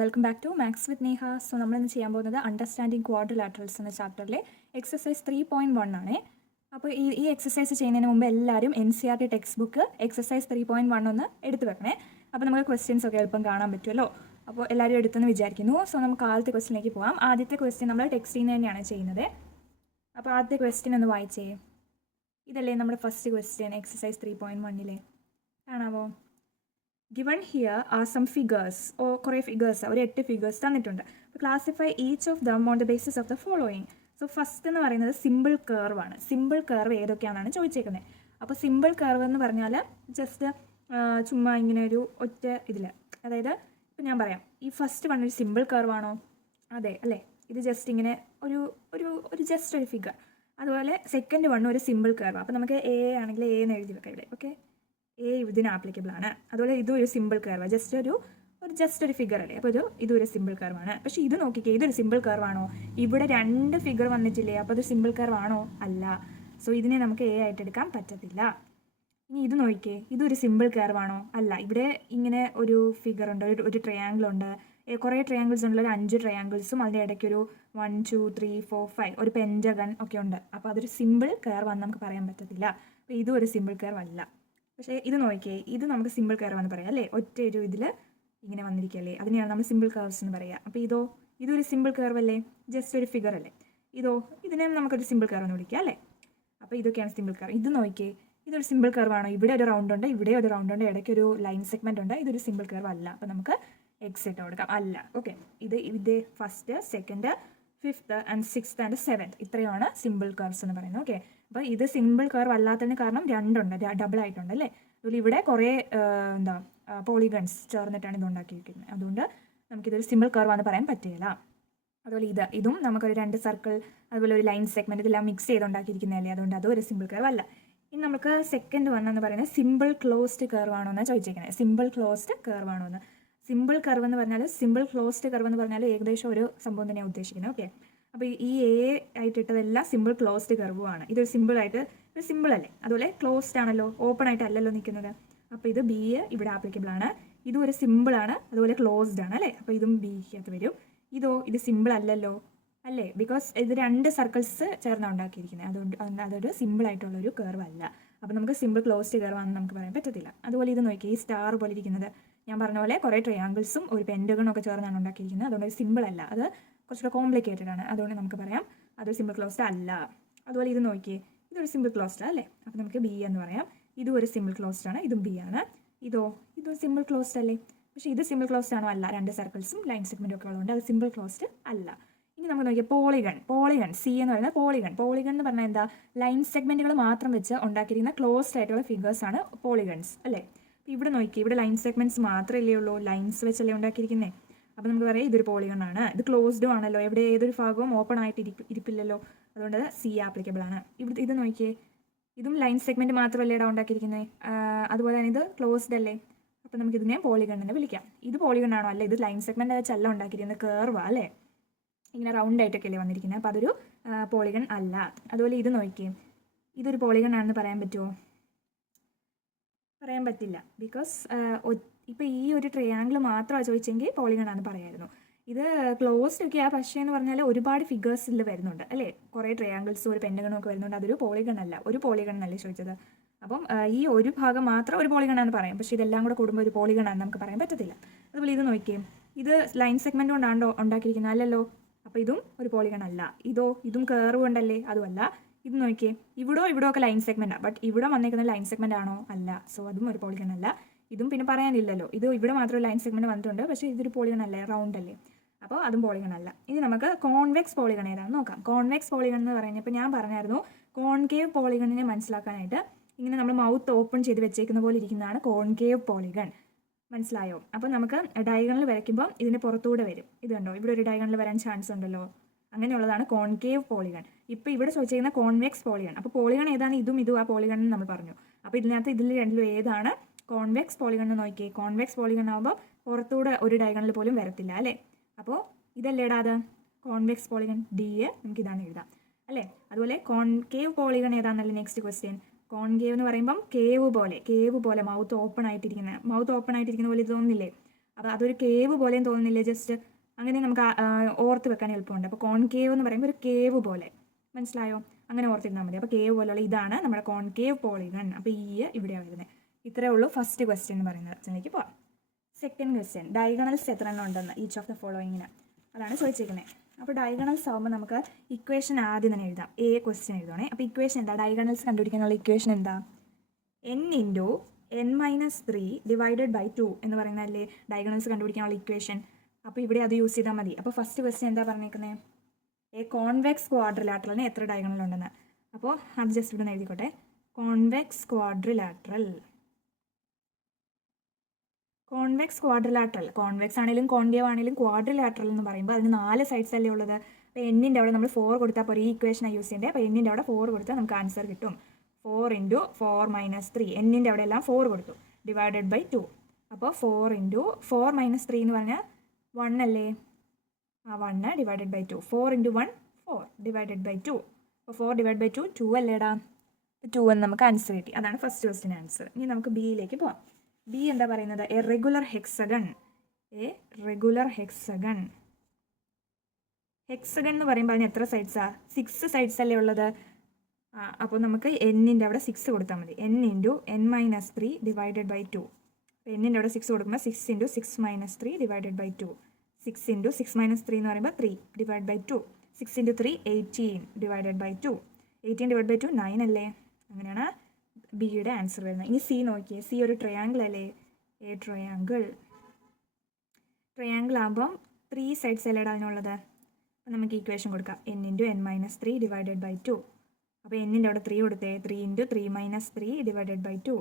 Welcome back to maths with Neha. So നമ്മളിന്ന് ചെയ്യാൻ പോകുന്നത് അണ്ടർസ്റ്റാൻഡിങ് ക്വാഡ്രിലാറ്ററൽസ് എന്ന ചാപ്റ്ററിലെ എക്സസൈസ് 3.1 ആണ്. അപ്പോൾ ഈ എക്സസൈസ് ചെയ്യുന്നതിന് മുമ്പ് എല്ലാവരും NCERT ടെക്സ്റ്റ് ബുക്ക് എക്സസൈസ് 3.1 ഒന്ന് എടുത്ത് വെക്കണേ. അപ്പോൾ നമുക്ക് ക്വസ്റ്റ്യൻസ് ഒക്കെ എളുപ്പം കാണാൻ പറ്റുമല്ലോ. അപ്പോൾ എല്ലാവരും എടുത്തെന്ന് വിചാരിക്കുന്നു. സോ നമുക്ക് ആദ്യത്തെ ക്വസ്റ്റ്യനിലേക്ക് പോകാം. ആദ്യത്തെ ക്വസ്റ്റ്യൻ നമ്മൾ ടെക്സ്റ്റിൽ നിന്ന് തന്നെയാണ് ചെയ്യുന്നത്. അപ്പോൾ ആദ്യത്തെ ക്വസ്റ്റ്യൻ ഒന്ന് വായിച്ചേ. ഇതല്ലേ നമ്മുടെ ഫസ്റ്റ് ക്വസ്റ്റ്യൻ എക്സസൈസ് 3.1 കാണാമോ? Given here are some figures, കുറേ ഫിഗേഴ്സ്, ഒരു 8 ഫിഗേഴ്സ് തന്നിട്ടുണ്ട്. Classify each of them on the basis of the following. So first എന്ന് പറയുന്നത് സിമ്പിൾ കർവ് ആണ്. സിമ്പിൾ കർവ് ഏതൊക്കെയാണെന്നാണ് ചോദിച്ചേക്കുന്നത്. അപ്പോൾ സിമ്പിൾ കർവ് എന്ന് പറഞ്ഞാൽ ജസ്റ്റ് ചുമ്മാ ഇങ്ങനെ ഒരു ഒറ്റ ഇതിൽ, അതായത് ഇപ്പം ഞാൻ പറയാം, ഈ ഫസ്റ്റ് വൺ ഒരു സിമ്പിൾ കർവ് ആണോ? അതെ അല്ലേ? ഇത് ജസ്റ്റ് ഇങ്ങനെ ഒരു ഒരു ഒരു ജസ്റ്റ് ഒരു ഫിഗർ. അതുപോലെ സെക്കൻഡ് വൺ ഒരു സിമ്പിൾ കർവ്. അപ്പോൾ നമുക്ക് എ ആണെങ്കിൽ എ എന്ന് എഴുതി വെക്കാം ഇവിടെ. ഓക്കെ, എ ഇതിന് ആപ്ലിക്കബിൾ ആണ്. അതുപോലെ ഇതും ഒരു സിമ്പിൾ കർവ്, ജസ്റ്റ് ഒരു ഫിഗർ അല്ലേ. അപ്പോൾ ഇതൊരു സിമ്പിൾ കർവാണ്. പക്ഷേ ഇത് നോക്കിക്കേ, ഇതൊരു സിമ്പിൾ കർവാണോ? ഇവിടെ 2 ഫിഗർ വന്നിട്ടില്ലേ? അപ്പോൾ അത് സിമ്പിൾ കർവാണോ? അല്ല. സോ ഇതിനെ നമുക്ക് എ ആയിട്ട് എടുക്കാൻ പറ്റത്തില്ല. ഇനി ഇത് നോക്കിക്കേ, ഇതൊരു സിമ്പിൾ കർവാണോ? അല്ല. ഇവിടെ ഇങ്ങനെ ഒരു ഫിഗർ ഉണ്ട്, ഒരു ട്രയാങ്കിൾ ഉണ്ട്, കുറേ ട്രയാങ്കിൾസ് ഉണ്ടല്ലോ, ഒരു 5 ട്രയാങ്കിൾസും അതിൻ്റെ ഇടയ്ക്കൊരു 1 2 3 4 5 ഒരു പെൻറ്റഗൺ ഒക്കെ ഉണ്ട്. അപ്പോൾ അതൊരു സിമ്പിൾ കർവാന്ന് നമുക്ക് പറയാൻ പറ്റത്തില്ല. അപ്പോൾ ഇതും ഒരു സിമ്പിൾ കർവ് അല്ല. പക്ഷേ ഇത് നോക്കിയേ, ഇത് നമുക്ക് സിമ്പിൾ കർവ് എന്ന് പറയാം അല്ലേ? ഒറ്റ ഒരു ഇതിൽ ഇങ്ങനെ വന്നിരിക്കുകയല്ലേ, അതിനെയാണ് നമ്മൾ സിമ്പിൾ കർവ്സ് എന്ന് പറയുക. അപ്പോൾ ഇതൊരു സിമ്പിൾ കർവ് അല്ലേ? ജസ്റ്റ് ഒരു ഫിഗർ അല്ലേ? ഇതിനെ നമുക്കൊരു സിമ്പിൾ കർവ് എന്ന് വിളിക്കാം അല്ലേ? അപ്പോൾ ഇതൊക്കെയാണ് സിമ്പിൾ കർവ്. ഇത് നോക്കിയേ, ഇതൊരു സിമ്പിൾ കർവ് ആണോ? ഇവിടെ ഒരു റൗണ്ട് ഉണ്ട്, ഇവിടെ ഒരു റൗണ്ട് ഉണ്ട്, ഇടയ്ക്ക് ഒരു ലൈൻ സെഗ്മെന്റ് ഉണ്ട്. ഇതൊരു സിമ്പിൾ കർവ് അല്ല. അപ്പോൾ നമുക്ക് എക്സ് ഇട്ട് കൊടുക്കാം. അല്ല. ഓക്കെ, ഇത് first, second, 5th and 6th and 7th ഇത്രയാണ് സിമ്പിൾ കർവ്സ് എന്ന് പറയുന്നത്. ഓക്കെ, അപ്പോൾ ഇത് സിമ്പിൾ കർവ് അല്ലാത്തതിന് കാരണം 2 ഉണ്ട്, ഡബിൾ ആയിട്ടുണ്ട് അല്ലേ? അതുപോലെ ഇവിടെ കുറേ പോളിഗൺസ് ചേർന്നിട്ടാണ് ഇത് ഉണ്ടാക്കിയിരിക്കുന്നത്. അതുകൊണ്ട് നമുക്കിതൊരു സിമ്പിൾ കർവാന്ന് പറയാൻ പറ്റില്ല. അതുപോലെ ഇതും നമുക്കൊരു 2 സർക്കിൾ, അതുപോലെ ഒരു ലൈൻ സെഗ്മെന്റ്, ഇതെല്ലാം മിക്സ് ചെയ്ത് ഉണ്ടാക്കിയിരിക്കുന്നതല്ലേ. അതുകൊണ്ട് അതും ഒരു സിമ്പിൾ കർവ് അല്ല. ഇനി നമുക്ക് സെക്കൻഡ് വൺ എന്ന് പറയുന്നത് സിമ്പിൾ ക്ലോസ്ഡ് കർവ് ആണോ എന്നാണ് ചോദിച്ചിരിക്കുന്നത്. സിമ്പിൾ ക്ലോസ്ഡ് കർവ് ആണോ എന്ന്. സിമ്പിൾ കർവ് എന്ന് പറഞ്ഞാൽ, സിമ്പിൾ ക്ലോസ്ഡ് കർവ് എന്ന് പറഞ്ഞാൽ ഏകദേശം ഒരു സംഭവം തന്നെയാണ് ഉദ്ദേശിക്കുന്നത്. ഓക്കെ, അപ്പോൾ ഈ എ ആയിട്ട് ഇട്ടതെല്ലാം സിമ്പിൾ ക്ലോസ്ഡ് കർവുമാണ്. ഇതൊരു സിമ്പിൾ അല്ലേ? അതുപോലെ ക്ലോസ്ഡ് ആണല്ലോ, ഓപ്പൺ ആയിട്ട് അല്ലല്ലോ നിൽക്കുന്നത്. അപ്പോൾ ഇത് ബി ഇവിടെ ആപ്ലിക്കബിൾ ആണ്. ഇതും ഒരു സിമ്പിൾ ആണ്, അതുപോലെ ക്ലോസ്ഡ് ആണ് അല്ലേ? അപ്പോൾ ഇതും ബിക്കകത്ത് വരും. ഇത് സിമ്പിൾ അല്ലല്ലോ അല്ലേ? ബിക്കോസ് ഇത് 2 സർക്കിൾസ് ചേർന്നാണ് ഉണ്ടാക്കിയിരിക്കുന്നത്. അതുകൊണ്ട് അതൊരു സിമ്പിൾ ആയിട്ടുള്ളൊരു കർവ് അല്ല. അപ്പോൾ നമുക്ക് സിമ്പിൾ ക്ലോസ്ഡ് കർവ് ആണെന്ന് നമുക്ക് പറയാൻ പറ്റത്തില്ല. അതുപോലെ ഇത് നോക്കി, ഈ സ്റ്റാർ പോലെ ഇരിക്കുന്നത്, ഞാൻ പറഞ്ഞ പോലെ കുറേ ട്രയാങ്കിൾസും ഒരു പെൻറ്റഗണും ഒക്കെ ചേർന്നാണ് ഉണ്ടാക്കിയിരിക്കുന്നത്. അതുകൊണ്ട് സിമ്പിൾ അല്ല, അത് കുറച്ചുകൂടെ കോംപ്ലിക്കേറ്റഡ് ആണ്. അതുകൊണ്ട് നമുക്ക് പറയാം അതൊരു സിമ്പിൾ ക്ലോസ്ഡ് അല്ല. അതുപോലെ ഇത് നോക്കിയേ, ഇതൊരു സിമ്പിൾ ക്ലോസ്ഡ് അല്ലേ? അപ്പോൾ നമുക്ക് ബി എന്ന് പറയാം. ഇതും ഒരു സിമ്പിൾ ക്ലോസ്ഡ് ആണ്, ഇതും ബി ആണ്. ഇതും സിമ്പിൾ ക്ലോസ്ഡ് അല്ലേ? പക്ഷേ ഇത് സിമ്പിൾ ക്ലോസ്ഡ് ആണോ? അല്ല. 2 സർക്കിൾസും ലൈൻ സെഗ്മെന്റും ഒക്കെ ഉള്ളതുകൊണ്ട് അത് സിമ്പിൾ ക്ലോസ്ഡ് അല്ല. ഇനി നമുക്ക് നോക്കിയാൽ പോളിഗൺ സി എന്ന് പറയുന്നത് പോളിഗൺ എന്ന് പറഞ്ഞാൽ എന്താ? ലൈൻ സെഗ്മെന്റുകൾ മാത്രം വെച്ച് ഉണ്ടാക്കിയിരിക്കുന്ന ക്ലോസ്ഡ് ആയിട്ടുള്ള ഫിഗേഴ്സ് ആണ് പോളിഗൺസ് അല്ലേ? ഇവിടെ നോക്കി, ഇവിടെ ലൈൻ സെഗ്മെന്റ്സ് മാത്രമല്ലേ ഉള്ളൂ, ലൈൻസ് വെച്ചല്ലേ ഉണ്ടാക്കിയിരിക്കുന്നത്. അപ്പോൾ നമുക്ക് പറയാം ഇതൊരു പോളിഗൺ ആണ്. ഇത് ക്ലോസ്ഡും ആണല്ലോ, ഇവിടെ ഏതൊരു ഭാഗവും ഓപ്പൺ ആയിട്ട് ഇരിപ്പില്ലല്ലോ. അതുകൊണ്ട് സി ആപ്ലിക്കബിൾ ആണ്. ഇത് നോക്കിയേ, ഇതും ലൈൻ സെഗ്മെന്റ് മാത്രമല്ലേ ഇവിടെ ഉണ്ടാക്കിയിരിക്കുന്നത്. അതുപോലെ തന്നെ ഇത് ക്ലോസ്ഡ് അല്ലേ? അപ്പോൾ നമുക്ക് ഇതിനെ പോളിഗൺ എന്ന് വിളിക്കാം. ഇത് പോളിഗൺ ആണോ? അല്ല, ഇത് ലൈൻ സെഗ്മെന്റ് വെച്ചല്ല ഉണ്ടാക്കിയിരിക്കുന്നത്, കർവാ അല്ലേ? ഇങ്ങനെ റൗണ്ട് ആയിട്ടൊക്കെ അല്ലേ വന്നിരിക്കുന്നത്. അപ്പോൾ അതൊരു പോളിഗൺ അല്ല. അതുപോലെ ഇത് നോക്കിയേ, ഇതൊരു പോളിഗൺ ആണെന്ന് പറയാൻ പറ്റുമോ? പറയാൻ പറ്റില്ല. ബിക്കോസ് ഇപ്പോൾ ഈ ഒരു ട്രയാങ്കിൾ മാത്രമാണ് ചോദിച്ചെങ്കിൽ പോളിഗൺ ആണെന്ന് പറയായിരുന്നു. ഇത് ക്ലോസ്ഡ് ഒക്കെയാണ്, പക്ഷേ എന്ന് പറഞ്ഞാൽ ഒരുപാട് ഫിഗേഴ്സ് ഇതിൽ വരുന്നുണ്ട് അല്ലേ? കുറേ ട്രയാങ്കിൾസും ഒരു പെൻറ്റഗണും ഒക്കെ വരുന്നുണ്ട്. അതൊരു പോളിഗൺ അല്ല. ഒരു പോളിഗൺ എന്നല്ലേ ചോദിച്ചത്. അപ്പം ഈ ഒരു ഭാഗം മാത്രം ഒരു പോളിഗൺ ആണെന്ന് പറയാം, പക്ഷേ ഇതെല്ലാം കൂടെ കൂടുമ്പോൾ ഒരു പോളിഗൺ ആണെന്ന് നമുക്ക് പറയാൻ പറ്റത്തില്ല. അതുപോലെ ഇത് നോക്കിയേ, ഇത് ലൈൻ സെഗ്മെന്റ് കൊണ്ടാണോ ഉണ്ടാക്കിയിരിക്കുന്നത്? അല്ലല്ലോ. അപ്പോൾ ഇതും ഒരു പോളിഗൺ അല്ല. ഇതും കർവ് കൊണ്ടല്ലേ? അതുമല്ല. ഇത് നോക്കിയേ, ഇവിടെ ഒക്കെ ലൈൻ സെഗ്മെന്റാണ്, ബട്ട് ഇവിടെ വന്നേക്കുന്ന ലൈൻ സെഗ്മെന്റ് ആണോ? അല്ല. സോ അതും ഒരു പോളിഗൺ അല്ല. ഇതും പിന്നെ പറയാനില്ലല്ലോ, ഇവിടെ മാത്രം ലൈൻ സെഗ്മെന്റ് വന്നിട്ടുണ്ട്, പക്ഷേ ഇതൊരു പോളിഗൺ അല്ലേ? റൗണ്ട് അല്ലേ? അപ്പോൾ അതും പോളിഗൺ അല്ല. ഇനി നമുക്ക് കോൺവെക്സ് പോളിഗൺ ഏതാണെന്ന് നോക്കാം. കോൺവെക്സ് പോളിഗൺ എന്ന് പറയുന്നത്, ഇപ്പോൾ ഞാൻ പറഞ്ഞായിരുന്നു, കോൺകേവ് പോളിഗണിനെ മനസ്സിലാക്കാനായിട്ട് ഇങ്ങനെ നമ്മൾ മൗത്ത് ഓപ്പൺ ചെയ്ത് വെച്ചേക്കുന്ന പോലെ ഇരിക്കുന്നതാണ് കോൺകേവ് പോളിഗൺ. മനസ്സിലായോ? അപ്പോൾ നമുക്ക് ഡയഗണൽ വരയ്ക്കുമ്പോൾ ഇതിൻ്റെ പുറത്തൂടെ വരും. ഇത് കണ്ടോ, ഇവിടെ ഒരു ഡയഗണൽ വരാൻ ചാൻസ് ഉണ്ടല്ലോ. അങ്ങനെയുള്ളതാണ് കോൺകേവ് പോളിഗൺ. ഇപ്പോൾ ഇവിടെ ചോദിച്ചിരിക്കുന്ന കോൺവെക്സ് പോളിഗൺ. അപ്പോൾ പോളിഗൺ ഏതാണ്? ഇതും ആ പോളിഗൺ എന്ന് നമ്മൾ പറഞ്ഞു. അപ്പോൾ ഇതിൽ രണ്ടിലും ഏതാണ് കോൺവെക്സ് പോളിഗൺ എന്ന് നോക്കിയേ. കോൺവെക്സ് പോളിഗൺ ആകുമ്പോൾ പുറത്തൂടെ ഒരു ഡയഗണൽ പോലും വരത്തില്ല അല്ലേ? അപ്പോൾ ഇതല്ലേടാ അത് കോൺവെക്സ് പോളിഗൺ. ഡി നമുക്ക് ഇതാണ് എഴുതാം അല്ലേ? അതുപോലെ കോൺകേവ് പോളിഗൺ ഏതാണെന്നല്ലേ നെക്സ്റ്റ് ക്വസ്റ്റ്യൻ. കോൺകേവ് എന്ന് പറയുമ്പം കേവ് പോലെ മൗത്ത് ഓപ്പൺ ആയിട്ടിരിക്കുന്ന പോലെ ഇത് തോന്നുന്നില്ലേ? അപ്പോൾ അതൊരു കേവ് പോലെയും തോന്നുന്നില്ലേ? ജസ്റ്റ് അങ്ങനെ നമുക്ക് ഓർത്ത് വെക്കാൻ എളുപ്പമുണ്ട്. അപ്പോൾ കോൺകേവ് എന്ന് പറയുമ്പോൾ ഒരു കേവ് പോലെ, മനസ്സിലായോ? അങ്ങനെ ഓർത്തിരുന്നാൽ മതി. അപ്പോൾ കേവ് പോലെയുള്ള ഇതാണ് നമ്മുടെ കോൺകേവ് പോളിഗൺ. അപ്പോൾ ഇവിടെയാണ് വരുന്നത്. ഇത്രയേ ഉള്ളൂ ഫസ്റ്റ് ക്വസ്റ്റ്യൻ എന്ന് പറയുന്നത്. അതിലേക്ക് പോവാം. സെക്കൻഡ് ക്വസ്റ്റ്യൻ, ഡയഗണൽസ് എത്ര എണ്ണം ഉണ്ടെന്ന് ഈച്ച് ഓഫ് ദ ഫോളോയിങ്ങിന്, അതാണ് ചോദിച്ചിരിക്കുന്നത്. അപ്പോൾ ഡയഗണൽസ് ആകുമ്പോൾ നമുക്ക് ഇക്വേഷൻ ആദ്യം തന്നെ എഴുതാം. ക്വസ്റ്റ്യൻ എഴുതണേ. അപ്പോൾ ഇക്വേഷൻ എന്താ? ഡയഗണൽസ് കണ്ടുപിടിക്കാനുള്ള ഇക്വേഷൻ എന്താ? n × n-3 ഡിവൈഡഡ് ബൈ 2 എന്ന് പറയുന്നതല്ലേ ഡയഗണൽസ് കണ്ടുപിടിക്കാനുള്ള ഇക്വേഷൻ. അപ്പോൾ ഇവിടെ അത് യൂസ് ചെയ്താൽ മതി. അപ്പോൾ ഫസ്റ്റ് ക്വസ്റ്റ്യൻ എന്താ പറഞ്ഞേക്കുന്നത്? കോൺവെക്സ് ക്വാഡ്രിലാറ്ററലിന് എത്ര ഡയഗണൽ ഉണ്ടെന്ന്. അപ്പോൾ അത് ജസ്റ്റ് ഇവിടെ എഴുതിക്കോട്ടെ. കോൺവെക്സ് ക്വാഡ്രിലാറ്ററൽ, കോൺവെക്സ് ആണെങ്കിലും കോൺകേവ് ആണെങ്കിലും ക്വാഡ്രിലാറ്ററൽ എന്ന് പറയുമ്പോൾ അതിന് 4 സൈഡ്സ് അല്ലേ ഉള്ളത്. അപ്പോൾ എന്നിൻ്റെ അവിടെ നമ്മൾ 4 കൊടുത്താൽ ഇപ്പോൾ ഈ ഇക്വേഷനാണ് യൂസ് ചെയ്യേണ്ടത്. അപ്പോൾ എന്നിൻ്റെ അവിടെ 4 കൊടുത്താൽ നമുക്ക് ആൻസർ കിട്ടും. 4 × 4 - 3, എന്നിൻ്റെ അവിടെ എല്ലാം 4 കൊടുത്തു, ഡിവൈഡഡ് ബൈ 2. അപ്പോൾ 4 × 4 - 3 എന്ന് പറഞ്ഞാൽ 1 അല്ലേ? 1 ഡിവൈഡഡ് ബൈ 2. 4 × 1 4 divided by 2. അപ്പോൾ 4 ഡിവൈഡ് ബൈ 2 2 അല്ലേടാ? 2 എന്ന് നമുക്ക് ആൻസർ കിട്ടി. അതാണ് ഫസ്റ്റ് ക്വസ്റ്റിന് ആൻസർ. ഇനി നമുക്ക് ബിയിലേക്ക് പോവാം. ബി എന്താ പറയുന്നത്? A regular hexagon. ഹെക്സഗൺ എന്ന് പറയുമ്പോൾ അതിന് എത്ര സൈഡ്സാ? 6 സൈഡ്സ് അല്ലേ ഉള്ളത്? അപ്പോൾ നമുക്ക് എന്നിൻ്റെ അവിടെ 6 കൊടുത്താൽ മതി. n × n-3 divided by 2. അപ്പോൾ എന്നിൻ്റെ അവിടെ 6 കൊടുക്കുമ്പോൾ 6 × 6 - 3 ഡിവൈഡഡ് ബൈ 2. 6 × 6 - 3 എന്ന് പറയുമ്പോൾ 3 divide by 2. 6 × 3 18 divided by 2. 18 divide by 2 9 അല്ലേ? അങ്ങനെയാണ് ബിയുടെ ആൻസർ വരുന്നത്. ഇനി സി നോക്കിയേ. സി ഒരു ട്രയാങ്കിൾ അല്ലേ? ട്രയാങ്കിൾ ആകുമ്പം 3 സൈഡ്സ് അല്ലേ അതിനുള്ളത്. അപ്പോൾ നമുക്ക് ഇക്വേഷൻ കൊടുക്കാം. n × n-3 divided by 2. അപ്പോൾ എന്നിൻ്റെ അവിടെ 3 കൊടുത്തേ. 3 × 3 - 3 ഡിവൈഡഡ് ബൈ 2.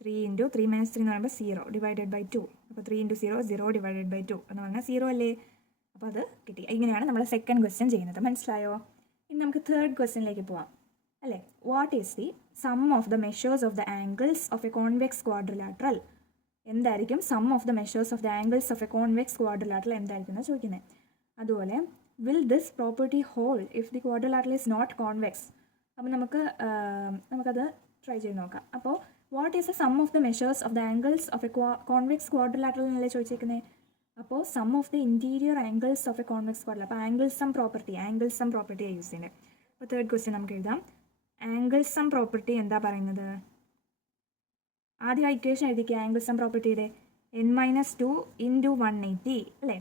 3 × 3 - 3 എന്ന് പറയുമ്പോൾ 0 ഡിവൈഡഡ് ബൈ 2. അപ്പോൾ 3 × 0 0 ഡിവൈഡഡ് ബൈ 2 എന്ന് പറഞ്ഞാൽ 0 അല്ലേ? അപ്പോൾ അത് കിട്ടി. ഇങ്ങനെയാണ് നമ്മൾ സെക്കൻഡ് ക്വസ്റ്റ്യൻ ചെയ്യുന്നത്. മനസ്സിലായോ? ഇനി നമുക്ക് തേർഡ് ക്വസ്റ്റ്യനിലേക്ക് പോവാം അല്ലേ. What is the sum of the measures of the angles of a convex quadrilateral? എന്തായിരിക്കും sum of the measures of the angles of a convex quadrilateral എന്തായിരിക്കും എന്ന് ചോദിക്കുന്നത്. അതുപോലെ will this property hold if the quadrilateral is not convex? അപ്പോൾ നമുക്കത് try ചെയ്ത് നോക്കാം. അപ്പോൾ what is the sum of the measures of the angles of a convex quadrilateral എന്നല്ലേ ചോദിച്ചിരിക്കുന്നത്. അപ്പോൾ sum of the interior angles of a convex quadrilateral. അപ്പോൾ angle sum പ്രോപ്പർട്ടിയാണ് യൂസ് ചെയ്യുന്നത്. അപ്പോൾ തേർഡ് ക്വസ്റ്റ്യൻ നമുക്ക് എഴുതാം. ആംഗിൾ സം പ്രോപ്പർട്ടി എന്താ പറയുന്നത്? ആദ്യം ആ ഇക്വേഷൻ എഴുതിക്കുക. ആംഗിൾ സം പ്രോപ്പർട്ടിയുടെ n-2 × 180 അല്ലേ?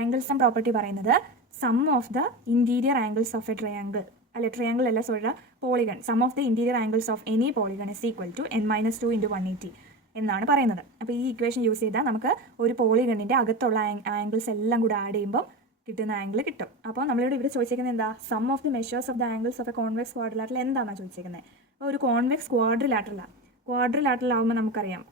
ആംഗിൾ സം പ്രോപ്പർട്ടി പറയുന്നത് sum of the interior angles of a triangle അല്ലെ, ട്രയാങ്കിൾ അല്ല sorry, polygon. Sum of the interior angles of any polygon is equal to n-2 × 180 എന്നാണ് പറയുന്നത്. അപ്പോൾ ഈ ഇക്വേഷൻ യൂസ് ചെയ്താൽ നമുക്ക് ഒരു പോളിഗണിൻ്റെ അകത്തുള്ള ആംഗിൾസ് എല്ലാം കൂടെ ആഡ് ചെയ്യുമ്പോൾ കിട്ടുന്ന ആംഗിൾ കിട്ടും. അപ്പോൾ നമ്മളിവിടെ ചോദിച്ചിരിക്കുന്നത് എന്താ? Sum of the measures of the angles of a convex quadrilateral എന്താണെന്നാണ് ചോദിച്ചിരിക്കുന്നത്. അപ്പോൾ ഒരു കോൺവെക്സ് ക്വാഡ്രിലാറ്ററൽ ആകുമ്പോൾ നമുക്കറിയാം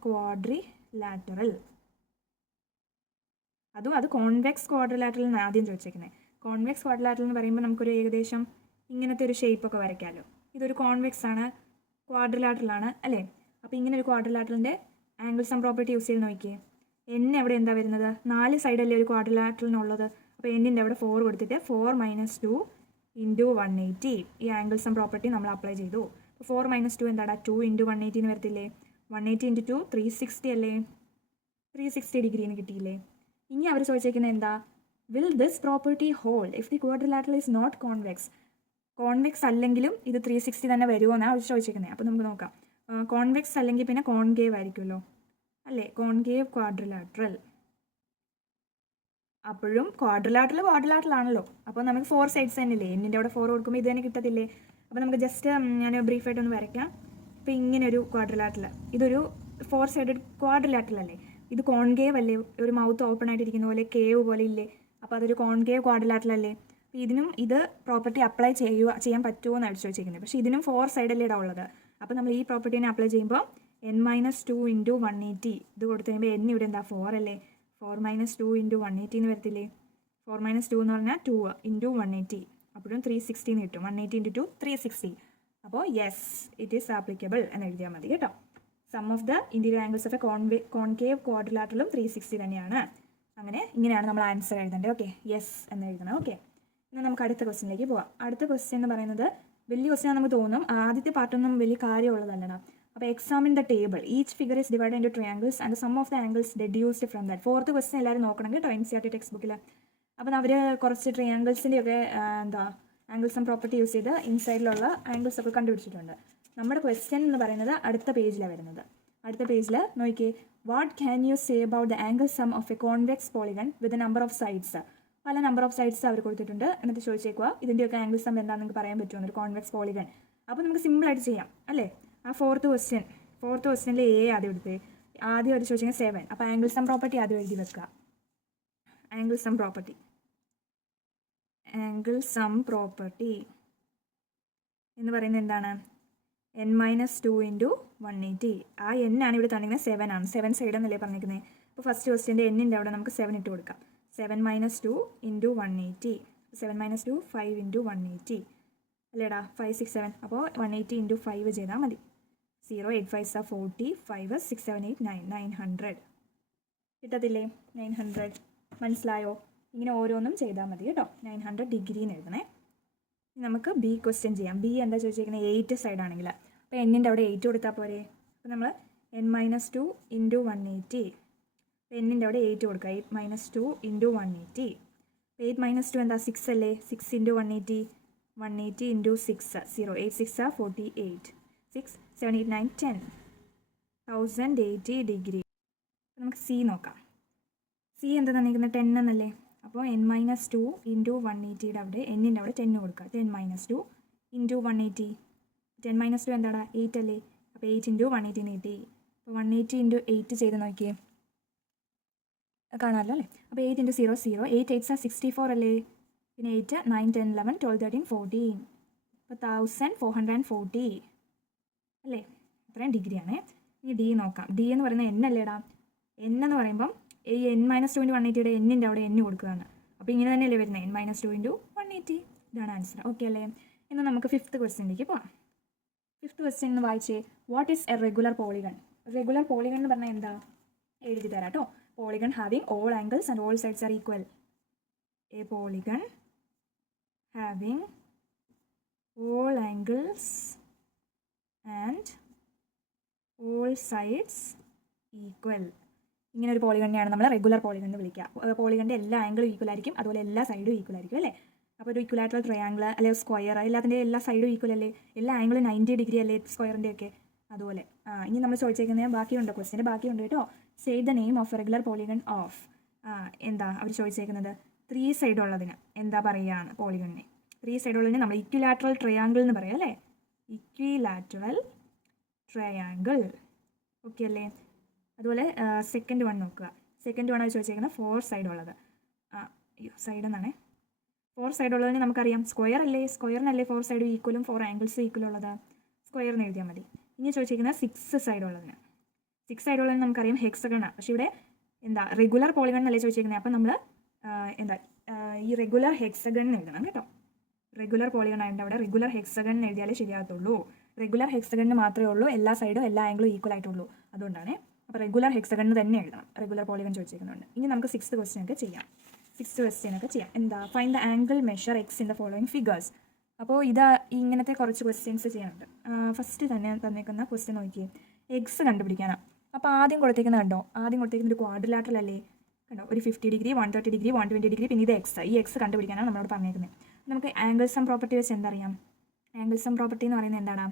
അത് കോൺവെക്സ് ക്വാഡ്രിലാറ്ററൽ എന്ന് ആദ്യം ചോദിച്ചിരിക്കുന്നത്. കോൺവെക്സ് ക്വാഡ്രിലാറ്ററൽ എന്ന് പറയുമ്പോൾ നമുക്കൊരു ഏകദേശം ഇങ്ങനത്തെ ഒരു ഷേപ്പൊക്കെ വരയ്ക്കാമല്ലോ. ഇതൊരു കോൺവെക്സ് ആണ്, ക്വാഡ്രിലാറ്ററൽ അല്ലേ? അപ്പോൾ ഇങ്ങനെ ഒരു ക്വാഡ്രിലാറ്ററലിൻ്റെ ആംഗിൾ സം പ്രോപ്പർട്ടി യൂസ് ചെയ്ത് നോക്കിയേ. n എവിടെ എന്താ വരുന്നത്? 4 സൈഡല്ലേ ഒരു ക്വാഡ്രിലാറ്ററലിനുള്ളത്. അപ്പോൾ എന്നിൻ്റെ അവിടെ 4 കൊടുത്തിട്ട് 4 - 2 × 180 ഈ ആംഗിൾ സം പ്രോപ്പർട്ടി നമ്മൾ അപ്ലൈ ചെയ്തു. അപ്പോൾ 4 - 2 എന്താടാ? 2 × 180 എന്ന് വരത്തില്ലേ? 180 × 2 360 അല്ലേ? 360 ഡിഗ്രി എന്ന് കിട്ടിയില്ലേ? ഇനി അവർ ചോദിച്ചിരിക്കുന്നത് എന്താ? Will this property hold if the quadrilateral is not convex? Convex അല്ലെങ്കിലും ഇത് 360 തന്നെ വരുമോ എന്നാണ് അവർ ചോദിച്ചിരിക്കുന്നത്. അപ്പോൾ നമുക്ക് നോക്കാം. കോൺവെക്സ് അല്ലെങ്കിൽ പിന്നെ കോൺകേവ് ആയിരിക്കുമല്ലോ അല്ലേ? Concave quadrilateral. അപ്പോഴും ക്വാഡ്രിലാറ്ററൽ ആണല്ലോ. അപ്പോൾ നമുക്ക് 4 സൈഡ്സ് തന്നെ ഇല്ലേ? എന്നിൻ്റെ അവിടെ 4 കൊടുക്കുമ്പോൾ ഇത് തന്നെ കിട്ടത്തില്ലേ? അപ്പോൾ നമുക്ക് ജസ്റ്റ് ഞാൻ ബ്രീഫായിട്ടൊന്ന് വരയ്ക്കാം. അപ്പോൾ ഇങ്ങനെ ഒരു ക്വാഡ്രിലാറ്ററൽ, ഇതൊരു 4 സൈഡഡ് ക്വാഡ്രിലാറ്ററൽ അല്ലേ? ഇത് കോൺകേവ് അല്ലേ? ഒരു മൗത്ത് ഓപ്പൺ ആയിട്ടിരിക്കുന്ന പോലെ കേവ് പോലെ ഇല്ലേ? അപ്പോൾ അതൊരു കോൺകേവ് ക്വാഡ്രിലാറ്ററൽ അല്ലേ? അപ്പോൾ ഇതിനും ഇത് പ്രോപ്പർട്ടി അപ്ലൈ ചെയ്യാൻ പറ്റുമോ എന്നാണ് ചോദിച്ചിരിക്കുന്നത്. പക്ഷേ ഇതിനും 4 സൈഡല്ലേ ഇടാ ഉള്ളത്. അപ്പോൾ നമ്മൾ ഈ പ്രോപ്പർട്ടീനെ അപ്ലൈ ചെയ്യുമ്പോൾ n-2 × 180 ഇത് കൊടുത്തു കഴിയുമ്പോൾ n ഇവിടെ എന്താ? 4 അല്ലേ? 4 - 2 × 180 എന്ന് വരത്തില്ലേ? 4 - 2 എന്ന് പറഞ്ഞാൽ 2 × 180, അപ്പോഴും 360 എന്ന് കിട്ടും. 180 × 2 360. അപ്പോൾ യെസ് ഇറ്റ് ഈസ് ആപ്ലിക്കബിൾ എന്ന് എഴുതിയാൽ മതി കേട്ടോ. Sum of the interior angles of a concave ക്വാഡ്രിലാറ്ററലും 360 തന്നെയാണ്. ഇങ്ങനെയാണ് നമ്മൾ ആൻസർ എഴുതേണ്ടത്. ഓക്കെ, യെസ് എന്ന് എഴുതണം. ഓക്കെ, എന്നാൽ നമുക്ക് അടുത്ത ക്വസ്റ്റ്യനിലേക്ക് പോവാം. അടുത്ത ക്വസ്റ്റ്യൻ എന്ന് പറയുന്നത് വലിയ ക്വസ്റ്റ്യൻ നമുക്ക് തോന്നും. ആദ്യത്തെ പാർട്ടൊന്നും വലിയ കാര്യമുള്ളതല്ലടാ. അപ്പോൾ examine the table each figure is divide into triangles and sum of the angles deduced from that. 4th question എല്ലാവരും നോക്കണം കേട്ടോ NCERT ടെക്സ്റ്റ് ബുക്കിൽ. അപ്പോൾ അവർ കുറച്ച് ട്രയാങ്കിൾസിൻ്റെയൊക്കെ ആംഗിൾ സം പ്രോപ്പർട്ടി യൂസ് ചെയ്ത് ഇൻസൈഡിലുള്ള ആംഗിൾസ് ഒക്കെ കണ്ടുപിടിച്ചിട്ടുണ്ട്. നമ്മുടെ ക്വസ്റ്റ്യൻ എന്ന് പറയുന്നത് അടുത്ത പേജിലാണ് വരുന്നത്. അടുത്ത പേജിൽ നോക്കിയേ, what can you say about the angle sum of a convex polygon with number of sides. പല നമ്പർ ഓഫ് സൈഡ്സ് അവർ കൊടുത്തിട്ടുണ്ട്. എന്നിട്ട് ചോദിച്ചേക്കുക ഇതിൻ്റെയൊക്കെ ആംഗിൾ സം എന്താണെന്ന് നിങ്ങൾക്ക് പറയാൻ പറ്റുമോ ഒരു കോൺവെക്സ് പോളിഗൺ. അപ്പോൾ നമുക്ക് സിമ്പിളായിട്ട് ചെയ്യാം അല്ലേ. ആ ഫോർത്ത് ക്വസ്റ്റ്യനിൽ എ ആദ്യം എടുത്തേ. ആദ്യം അവർ ചോദിച്ചെങ്കിൽ 7. അപ്പോൾ ആംഗിൾ സം പ്രോപ്പർട്ടി ആദ്യം എഴുതി വെക്കുക. ആംഗിൾ സം പ്രോപ്പർട്ടി എന്ന് പറയുന്നത് എന്താണ്? n-2 × 180. ആ n ആണ് ഇവിടെ തന്നിരിക്കുന്നത് 7 ആണ്. 7 സൈഡ് എന്നല്ലേ പറഞ്ഞിരിക്കുന്നത്. അപ്പോൾ ഫസ്റ്റ് ക്വസ്റ്റ്യൻ്റെ എന്നിൻ്റെ അവിടെ നമുക്ക് 7 ഇട്ട് കൊടുക്കാം. 7 - 2 × 180. 7 - 2 5 × 180 അല്ലേടാ, 5 6 7. അപ്പോൾ 180 × 5 ചെയ്താൽ മതി. 0 8 5 40 5 6 7 8 9 900 കിട്ടത്തില്ലേ? 900 മനസ്സിലായോ? ഇങ്ങനെ ഓരോന്നും ചെയ്താൽ മതി കേട്ടോ. 900 ഡിഗ്രിന്ന് എഴുതണേ. നമുക്ക് ബി ക്വസ്റ്റ്യൻ ചെയ്യാം. ബി എന്താ ചോദിച്ചിരിക്കുന്നത്? 8 സൈഡ് ആണെങ്കിൽ അപ്പോൾ എന്നിൻ്റെ അവിടെ 8 കൊടുത്താൽ പോരെ. അപ്പോൾ നമ്മൾ n-2 × 180. അപ്പോൾ എന്നിൻ്റെ അവിടെ 8 കൊടുക്കുക. 8 - 2 × 180. 8 - 2 എന്താ? 6 അല്ലേ. 6 × 180. 180 × 6 0 8 6 48 6 7 8 9 10 1080 ഡിഗ്രി. നമുക്ക് സി നോക്കാം. സി എന്താ തന്നിരിക്കുന്നത്? 10 എന്നല്ലേ. അപ്പോൾ n-2 × 180യുടെ അവിടെ എന്നിൻ്റെ അവിടെ 10 കൊടുക്കുക. 10 - 2 × 180. 10 - 2 എന്താടാ? 8 അല്ലേ. അപ്പോൾ 8 × 180 80. അപ്പോൾ 180 × 8 ചെയ്ത് നോക്കിയേ, കാണാമല്ലോ അല്ലേ. അപ്പോൾ 8 × 0 0 8 8 64 അല്ലേ. പിന്നെ 8 9 10 11 12 13 14. അപ്പോൾ 1440 അല്ലേ. അത്രയും ഡിഗ്രിയാണേ. ഇനി ഡി നോക്കാം. ഡി എന്ന് പറയുന്നത് n അല്ലേടാ. n എന്ന് പറയുമ്പം ഈ n-2 × 180യുടെ എന്നിൻ്റെ അവിടെ n കൊടുക്കുകയാണ്. അപ്പോൾ ഇങ്ങനെ തന്നെയല്ലേ വരുന്നത്? n-2 × 180. ഇതാണ് ആൻസർ. ഓക്കെ അല്ലേ. ഇന്ന് നമുക്ക് 5th ക്വസ്റ്റ്യനിലേക്ക് പോകാം. 5th ക്വസ്റ്റ്യൻ എന്ന് വായിച്ചേ. What is A regular polygon? Regular polygon എന്ന് പറഞ്ഞാൽ എന്താ? എഴുതി തരാം കേട്ടോ. Polygon having all angles and all sides are equal. A polygon having all angles and all sides equal. ഇങ്ങനെ ഒരു പോളിഗണിനെയാണ് നമ്മൾ റെഗുലർ പോളിഗൺ എന്ന് വിളിക്കുക. പോളിഗണിൻ്റെ എല്ലാ ആംഗിളും ഈക്വൽ ആയിരിക്കും, അതുപോലെ എല്ലാ സൈഡും ഈക്വൽ ആയിരിക്കും അല്ലേ. അപ്പോൾ ഒരു ഇക്വലാറ്ററൽ ട്രയാങ്കിൾ അല്ലെങ്കിൽ സ്ക്വയർ എല്ലാത്തിൻ്റെ എല്ലാ സൈഡും ഈക്വൽ അല്ലേ. എല്ലാ ആംഗിളും 90 ഡിഗ്രി അല്ലേ സ്ക്വയറിൻ്റെ ഒക്കെ. അതുപോലെ ഇനി നമ്മൾ ചോദിച്ചേക്കുന്നത് ബാക്കിയുണ്ട്, ക്വസ്റ്റ്യന് ബാക്കിയുണ്ട് കേട്ടോ. Say the name of regular polygon of. എന്താ അവർ ചോദിച്ചേക്കുന്നത്? 3 സൈഡ് ഉള്ളതിന് എന്താ പറയുകയാണ് പോളിഗണിനെ? 3 സൈഡ് ഉള്ളതിന് നമ്മൾ ഇക്വിലാറ്ററൽ ട്രയാങ്കിൾ എന്ന് പറയാം അല്ലേ. Equilateral triangle. ഓക്കെ അല്ലേ. അതുപോലെ സെക്കൻഡ് വൺ നോക്കുക. സെക്കൻഡ് വൺ അവർ ചോദിച്ചേക്കുന്നത് 4 സൈഡ് ഉള്ളത്. സൈഡ് എന്നാണ്. 4 സൈഡ് ഉള്ളതിന് നമുക്കറിയാം സ്ക്വയർ അല്ലേ. സ്ക്വയറിനല്ലേ 4 സൈഡ് ഈക്വലും 4 ആംഗിൾസ് ഈക്വലും ഉള്ളത്. സ്ക്വയറിന് എഴുതിയാൽ മതി. ഇനി ചോദിച്ചിരിക്കുന്നത് 6 സൈഡ് ഉള്ളതിന്. 6 സൈഡ് ഉള്ളതിന് നമുക്കറിയാം ഹെക്സഗണാണ്. പക്ഷേ ഇവിടെ എന്താ റെഗുലർ പോളിഗൺ എന്നല്ലേ ചോദിച്ചിരിക്കുന്നത്. അപ്പം നമ്മൾ എന്താ ഈ റെഗുലർ ഹെക്സഗൺ എഴുതണം കേട്ടോ. റെഗുലർ പോളിഗൺ ആയതുകൊണ്ട് അവിടെ റെഗുലർ ഹെക്സഗൺ എഴുതിയാലേ ശരിയാകത്തുള്ളൂ. റെഗുലർ ഹെക്സഗണിന് മാത്രമേ ഉള്ളൂ എല്ലാ സൈഡും എല്ലാ ആംഗിളും ഈക്വൽ ആയിട്ടുള്ളൂ. അതുകൊണ്ടാണ്. അപ്പോൾ റെഗുലർ ഹെക്സഗണിന് തന്നെ എഴുതണം. റെഗുലർ പോളിഗൺ ചോദിച്ചിരിക്കുന്നുണ്ട്. ഇനി നമുക്ക് 6th ക്വസ്റ്റ്യൻ ഒക്കെ ചെയ്യാം. 6th ക്വസ്റ്റ്യൻ ഒക്കെ ചെയ്യാം. എന്താ? Find the angle measure X in the following figures. അപ്പോൾ ഇങ്ങനത്തെ കുറച്ച് ക്വസ്റ്റ്യൻസ് ചെയ്യാനുണ്ട്. ഫസ്റ്റ് തന്നെ തന്നേക്കുന്ന ക്വസ്റ്റ്യൻ നോക്കിയേ. എക്സ് കണ്ടുപിടിക്കാനാണ്. അപ്പോൾ ആദ്യം കൊടുത്തേക്കുന്നത് കണ്ടോ? ആദ്യം കൊടുത്തേക്കുന്ന ഒരു ക്വാഡ്രിലാറ്ററൽ അല്ലേ. കണ്ടോ? ഒരു 50 ഡിഗ്രി 130 ഡിഗ്രി 120 ഡിഗ്രി പിന്നെ ഇത് എക്സ്. ഈ എക്സ് കണ്ടുപിടിക്കാനാണ് നമ്മളോട് പറഞ്ഞേക്കുന്നത്. നമുക്ക് ആംഗിൾ സം പ്രോപ്പർട്ടി വെച്ച് എന്തറിയാം? ആംഗിൾ സം പ്രോപ്പർട്ടി എന്ന് പറയുന്നത് എന്താണ്?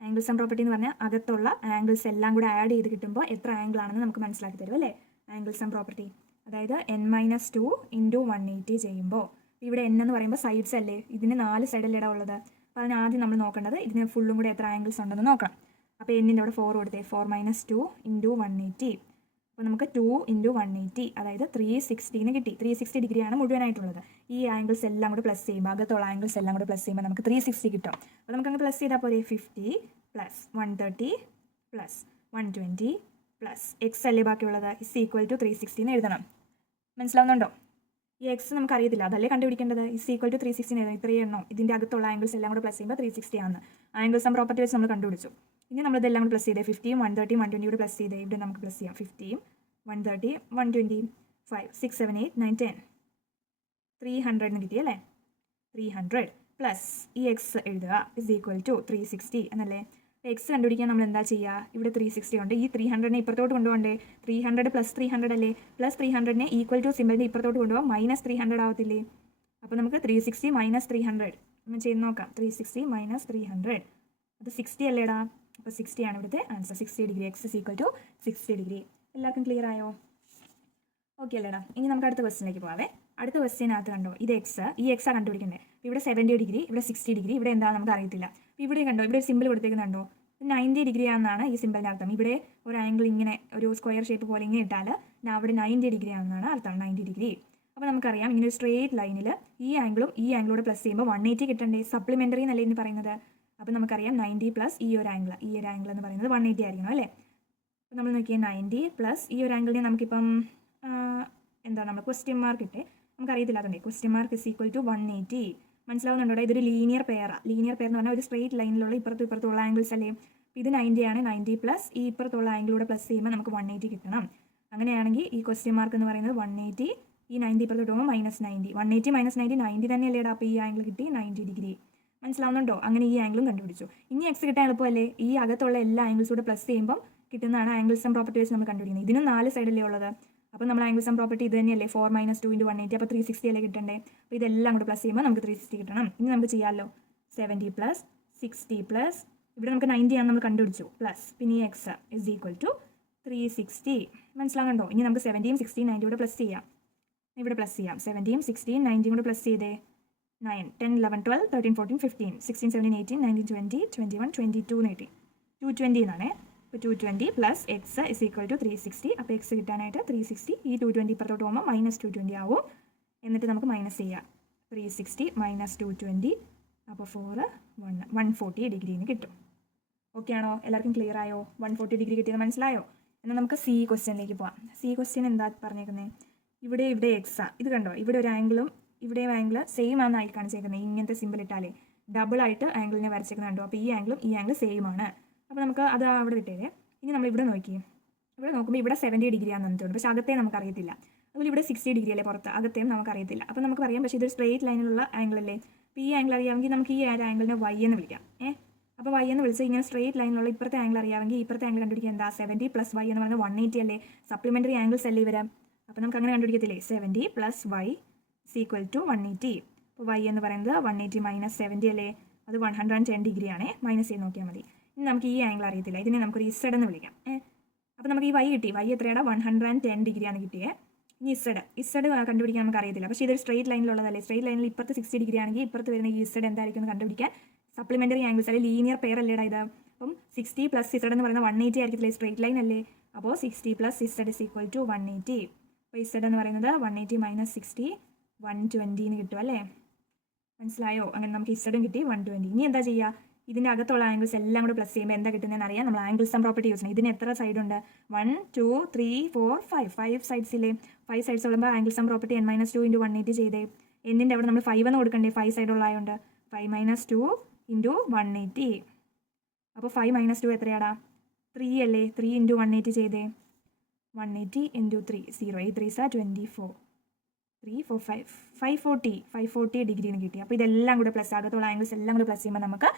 ആംഗിൾ സം പ്രോപ്പർട്ടി എന്ന് പറഞ്ഞാൽ അകത്തുള്ള ആംഗിൾസ് എല്ലാം കൂടെ ആഡ് ചെയ്ത് കിട്ടുമ്പോൾ എത്ര ആംഗിൾ ആണെന്ന് നമുക്ക് മനസ്സിലാക്കി തരും അല്ലേ. ആംഗിൾ സം പ്രോപ്പർട്ടി അതായത് n-2 × 180 ചെയ്യുമ്പോൾ ഇവിടെ n എന്ന് പറയുമ്പോൾ സൈഡ്സ് അല്ലേ. ഇതിന് 4 സൈഡല്ലേ ഇടാൻ ഉള്ളത്. അപ്പോൾ അതിന് ആദ്യം നമ്മൾ നോക്കേണ്ടത് ഇതിന് ഫുള്ളും കൂടെ എത്ര ആംഗിൾസ് ഉണ്ടെന്ന് നോക്കണം. അപ്പോൾ എന്നിൻ്റെ അവിടെ 4 കൊടുത്തേ. 4 - 2 × 180. അപ്പോൾ നമുക്ക് 2 × 180 അതായത് 360 കിട്ടി. 360 ഡിഗ്രിയാണ് മുഴുവനായിട്ടുള്ളത്. ഈ ആംഗിൾസ് എല്ലാം കൂടെ പ്ലസ് ചെയ്യുമ്പോൾ അകത്തുള്ള ആംഗിൾസ് എല്ലാം കൂടെ പ്ലസ് ചെയ്യുമ്പോൾ നമുക്ക് 360 കിട്ടും. അപ്പോൾ നമുക്കങ്ങ് പ്ലസ് ചെയ്താൽ പോരെ. 50 + 130 + 120 + എക്സ് അല്ലേ ബാക്കിയുള്ളത് ഇസ് ഈക്വൽ ടു 360 എന്ന് എഴുതണം. മനസ്സിലാവുന്നുണ്ടോ? ഈ എക്സ് നമുക്കറിയത്തില്ല, അതല്ലേ കണ്ടുപിടിക്കേണ്ടത്. ഇസ് ഈക്വൽ ടു 360 എഴുതണം. ഇത്രയും എണ്ണം ഇതിൻ്റെ അകത്തുള്ള ആംഗിൾസ് എല്ലാം കൂടെ പ്ലസ് ചെയ്യുമ്പോൾ 360 ആണ്. ആംഗിൾ സം പ്രോപ്പർട്ടി വെച്ച് നമ്മൾ കണ്ടുപിടിച്ചു. ഇനി നമ്മളിതെല്ലാം കൂടെ പ്ലസ് ചെയ്തേ. 50 130 120 കൂടെ പ്ലസ് ചെയ്തേ. ഇവിടെ നമുക്ക് പ്ലസ് ചെയ്യാം. 50 130 120 5 6 7 8 9 10 300 കിട്ടി അല്ലേ. 300 പ്ലസ് ഈ എക്സ് എഴുതുക ഇസ് ഈക്വൽ ടു 360 എന്നല്ലേ. അപ്പോൾ എക്സ് കണ്ടുപിടിക്കാൻ നമ്മൾ എന്താ ചെയ്യുക? ഇവിടെ 360 ഉണ്ട്. ഈ 300നെ ഇപ്പുറത്തോട്ട് കൊണ്ടുപോകണ്ടേ? 300 + 300 അല്ലേ? പ്ലസ് 300നെ ഈക്വൽ ടു സിമ്പിളിൻ്റെ ഇപ്പുറത്തോട്ട് കൊണ്ടുപോകാം. -300 ആവത്തില്ലേ? അപ്പോൾ നമുക്ക് 360 - 300 ഒന്ന് ചെയ്ത് നോക്കാം. 360 - 300 അത് 60 അല്ലേടാ? അപ്പോൾ 60 ആണ് ഇവിടുത്തെ ആൻസർ. 60 ഡിഗ്രി. X = 60 degree. എല്ലാവർക്കും ക്ലിയർ ആയോ? ഓക്കെ അല്ലേടാ? ഇനി നമുക്ക് അടുത്ത ക്വസ്റ്റിനിലേക്ക് പോകാവേ. അടുത്ത ക്വസ്റ്റ്യനകത്ത് കണ്ടോ, ഇത് എക്സ്, ഈ എക്സാ കണ്ടുപിടിക്കണ്ടേ. ഇവിടെ 70 ഡിഗ്രി, ഇവിടെ 60 ഡിഗ്രി, ഇവിടെ എന്താ നമുക്ക് അറിയത്തില്ല. ഇവിടെ കണ്ടോ, ഇവിടെ ഒരു സിമ്പിൾ കൊടുത്തേക്കുന്നുണ്ടോ? 90 ഡിഗ്രി ആണെന്നാണ് ഈ സിമ്പിളിൻ്റെ അർത്ഥം. ഇവിടെ ഒരു ആംഗിൾ ഇങ്ങനെ ഒരു സ്ക്വയർ ഷേപ്പ് പോലെ ഇങ്ങനെ ഇട്ടാൽ അവിടെ 90 ഡിഗ്രി ആണെന്നാണ് അർത്ഥം. 90 ഡിഗ്രി. അപ്പോൾ നമുക്കറിയാം ഇങ്ങനെ ഒരു സ്ട്രേറ്റ് ലൈനിൽ ഈ ആംഗിളും ഈ ആംഗിളോട് പ്ലസ് ചെയ്യുമ്പോൾ 180 കിട്ടണ്ടേ? സപ്ലിമെൻ്ററി എന്നല്ലേ എന്ന് പറയുന്നത്. അപ്പോൾ നമുക്കറിയാം 90 പ്ലസ് ഈ ഒരു ആംഗിൾ എന്ന് പറയുന്നത് 180 ആയിരിക്കണം അല്ലേ? അപ്പോൾ നമ്മൾ നോക്കിയാൽ 90 പ്ലസ് ഈ ഒരു ആംഗിളിനെ നമുക്കിപ്പം എന്താ നമ്മൾ ക്വസ്റ്റ്യൻ മാർക്ക് ഇട്ടേ, നമുക്കറിയത്തില്ല. അതുകൊണ്ട് ക്വസ്റ്റ്യൻ മാർക്ക് = 180. മനസ്സിലാവുന്നുണ്ടോ? ഇതൊരു ലീനിയർ പെയറാണ്. ലീനിയർ പെയർ എന്ന് പറഞ്ഞാൽ ഒരു സ്ട്രേറ്റ് ലൈനിലുള്ള ഇപ്പുറത്തുള്ള ആംഗിൾസ് അല്ലേ? ഇത് 90 ആണ്. 90 പ്ലസ് ഈ ഇപ്പുറത്തുള്ള ആംഗിളൂടെ പ്ലസ് ചെയ്യുമ്പോൾ നമുക്ക് 180 കിട്ടണം. അങ്ങനെയാണെങ്കിൽ ഈ ക്വസ്റ്റ്യൻ മാർക്ക് എന്ന് പറയുന്നത് 180, ഈ 90 ഇപ്പുറത്തോട്ട് പോകുമ്പോൾ -90. 180 - 90 90 തന്നെയല്ലേടാ? അപ്പോൾ ഈ ആംഗിൾ കിട്ടി 90 ഡിഗ്രി. മനസ്സിലാവുന്നുണ്ടോ? അങ്ങനെ ഈ ആംഗിളും കണ്ടുപിടിച്ചു. ഇനി എക്സ് കിട്ടാൻ എളുപ്പമല്ലേ? ഈ അകത്തുള്ള എല്ലാ ആംഗിൾസൂടെ പ്ലസ് ചെയ്യുമ്പോൾ കിട്ടുന്നതാണ് ആംഗിൾ സം പ്രോപ്പർട്ടി വെച്ച് നമ്മൾ കണ്ടുപിടിക്കുന്നത്. ഇതിനും 4 സൈഡല്ലേ ഉള്ളത്. അപ്പോൾ നമ്മൾ ആംഗിൾ സം പ്രോപ്പർട്ടി ഇത് തന്നെയല്ലേ? 4 - 2 × 180. അപ്പോൾ 360 അല്ലേ കിട്ടണ്ടേ? അപ്പോൾ ഇതെല്ലാം കൂടെ പ്ലസ് ചെയ്യുമ്പോൾ നമുക്ക് 360 കിട്ടണം. ഇനി നമുക്ക് ചെയ്യാമല്ലോ. 70 + 60 ഇവിടെ നമുക്ക് 90 ആണ് നമ്മൾ കണ്ടുപിടിച്ചു. പ്ലസ് പിന്നെ ഈ എക്സ് = 360. മനസ്സിലാകണ്ടോ? ഇനി നമുക്ക് 70, 60, 90 കൂടെ പ്ലസ് ചെയ്യാം. ഇവിടെ പ്ലസ് ചെയ്യാം. 70, 60, 90 കൂടെ പ്ലസ് ചെയ്തേ. 9, 10, 11, 12, 13, 14, 15, 16, 17, 18, 19, 20, 21, 22 എന്ന് കിട്ടി. 220 എന്നാണേ. അപ്പോൾ 220 പ്ലസ് എക്സ് = 360. അപ്പോൾ എക്സ് കിട്ടാനായിട്ട് 360, ഈ 220 ഇപ്പുറത്തോട്ട് പോകുമ്പോൾ -220 ആവും. എന്നിട്ട് നമുക്ക് മൈനസ് ചെയ്യാം. 360 - 220 അപ്പോൾ 140 ഡിഗ്രിന്ന് കിട്ടും. ഓക്കെ ആണോ? എല്ലാവർക്കും ക്ലിയർ ആയോ? 140 ഡിഗ്രി കിട്ടിയത് മനസ്സിലായോ? എന്നാൽ നമുക്ക് സി ക്വസ്റ്റ്യനിലേക്ക് പോവാം. സി ക്വസ്റ്റ്യൻ എന്താ പറഞ്ഞേക്കുന്നത്? ഇവിടെ എക്സാ. ഇത് കണ്ടോ, ഇവിടെ ഒരു ആംഗിളും ഇവിടെയും ആംഗിൾ സെയിം ആണെന്നായി കാണിച്ചേക്കുന്നത്. ഇങ്ങനത്തെ സിമ്പിൾ ഇട്ടാലേ ഡബിൾ ആയിട്ട് ആംഗിളിനെ വരച്ചേക്കുന്നുണ്ടോ? അപ്പോൾ ഈ ആംഗിളും ഈ ആംഗിൾ സെയിം ആണ്. അപ്പോൾ നമുക്ക് അത് അവിടെ വിട്ടേരെ. ഇനി നമ്മൾ ഇവിടെ നോക്കിയേ. ഇവിടെ നോക്കുമ്പോൾ ഇവിടെ 70 ഡിഗ്രി ആണെന്ന് തോന്നുന്നു. പക്ഷേ അകത്തെ നമുക്കറിയത്തില്ല. അതുപോലെ ഇവിടെ 60 ഡിഗ്രി അല്ലേ പുറത്ത്, അകത്തെയും നമുക്കറിയത്തില്ല. അപ്പോൾ നമുക്ക് പറയാം, പക്ഷേ ഇതൊരു സ്ട്രേറ്റ് ലൈനിലുള്ള ആംഗിൾ അല്ലേ? അപ്പോൾ ഈ ആംഗിൾ അറിയാമെങ്കിൽ നമുക്ക് ഈ ആംഗിളിനെ y എന്ന് വിളിക്കാം. അപ്പോൾ y എന്ന് വിളിച്ച് ഇങ്ങനെ സ്ട്രേറ്റ് ലൈനിലുള്ള ഇപ്പുറത്തെ ആംഗിൾ അറിയാമെങ്കിൽ ഇപ്പുറത്തെ ആംഗിൾ കണ്ടുപിടിക്കുക. എന്താ? 70 + y എന്ന് പറയുന്നത് 180 അല്ലേ? സപ്ലിമെൻ്ററി ആംഗിൾസ് അല്ലേ ഇവരാം. അപ്പോൾ നമുക്ക് അങ്ങനെ കണ്ടുപിടിക്കത്തില്ലേ? 70 + y = 180. അപ്പോൾ y എന്ന് പറയുന്നത് 180 - 70 അല്ലേ? അത് 110 ഡിഗ്രി ആണേ. മൈനസ് ചെയ്ത് നോക്കിയാൽ മതി. ഇനി നമുക്ക് ഈ ആംഗിൾ അറിയത്തില്ല. ഇതിനെ നമുക്കൊരു z എന്ന് വിളിക്കാം. അപ്പോൾ നമുക്ക് ഈ y കിട്ടി. y എത്രയാണ്? 110 ഡിഗ്രിയാണ് കിട്ടിയത്. ഇനി z കണ്ടുപിടിക്കാൻ നമുക്ക് അറിയത്തില്ല. പക്ഷേ ഇതൊരു സ്ട്രേറ്റ് ലൈനിലുള്ളതല്ലേ? സ്ട്രേറ്റ് ലൈനിൽ ഇപ്പുറത്ത് 60 ഡിഗ്രി ആണെങ്കിൽ ഇപ്പുറത്ത് വരുന്ന ഈ z എന്തായിരിക്കും എന്ന് കണ്ടുപിടിക്കാൻ സപ്ലിമെൻ്ററി ആംഗിൾസ് അല്ലെ? ലീനിയർ പെയർ അല്ലേടാ ഇത്. അപ്പം 60 + z എന്ന് പറയുന്നത് 180 ആയിരിക്കത്തില്ലേ? സ്ട്രേറ്റ് ലൈൻ അല്ലേ? അപ്പോൾ 60 + z = 180. അപ്പോൾ z എന്ന് പറയുന്നത് 180 - 60 120 എന്ന് കിട്ടും അല്ലേ? മനസ്സിലായോ? അങ്ങനെ നമുക്ക് z കിട്ടി 120. ഇനി എന്താ ചെയ്യുക? ഇതിൻ്റെ അകത്തുള്ള ആംഗിൾസ് എല്ലാം കൂടെ പ്ലസ് ചെയ്യുമ്പോൾ എന്താ കിട്ടുന്നതെന്ന് അറിയാം. നമ്മൾ ആംഗിൾ സം പ്രോപ്പർട്ടി യൂസ് ചെയ്യണം. ഇതിന് എത്ര സൈഡ് ഉണ്ട്? 1, 2, 3, 4, 5 സൈഡ്സ് ഇല്ലേ? 5 സൈഡ്സ് ഉള്ളപ്പോൾ ആംഗിൾ സം പ്രോപ്പർട്ടി n - 2 × 180 ചെയ്തേ. എന്നിൻ്റെ അവിടെ നമ്മൾ 5 എന്ന് കൊടുക്കണ്ടേ? 5 സൈഡ് ഉള്ളതായതുകൊണ്ട് 5 - 2 × 180. അപ്പോൾ 5 - 2 എത്രയാടാ? 3 അല്ലേ? 3 × 180 ചെയ്തേ. 180 × 3 0. 8 3 are 24. 3 4 5 540 ഡിഗ്രിന്ന് കിട്ടി. അപ്പോൾ ഇതെല്ലാം കൂടെ പ്ലസ് അകത്തുള്ള ആംഗിൾസ് എല്ലാം കൂടെ പ്ലസ് ചെയ്യുമ്പോൾ നമുക്ക്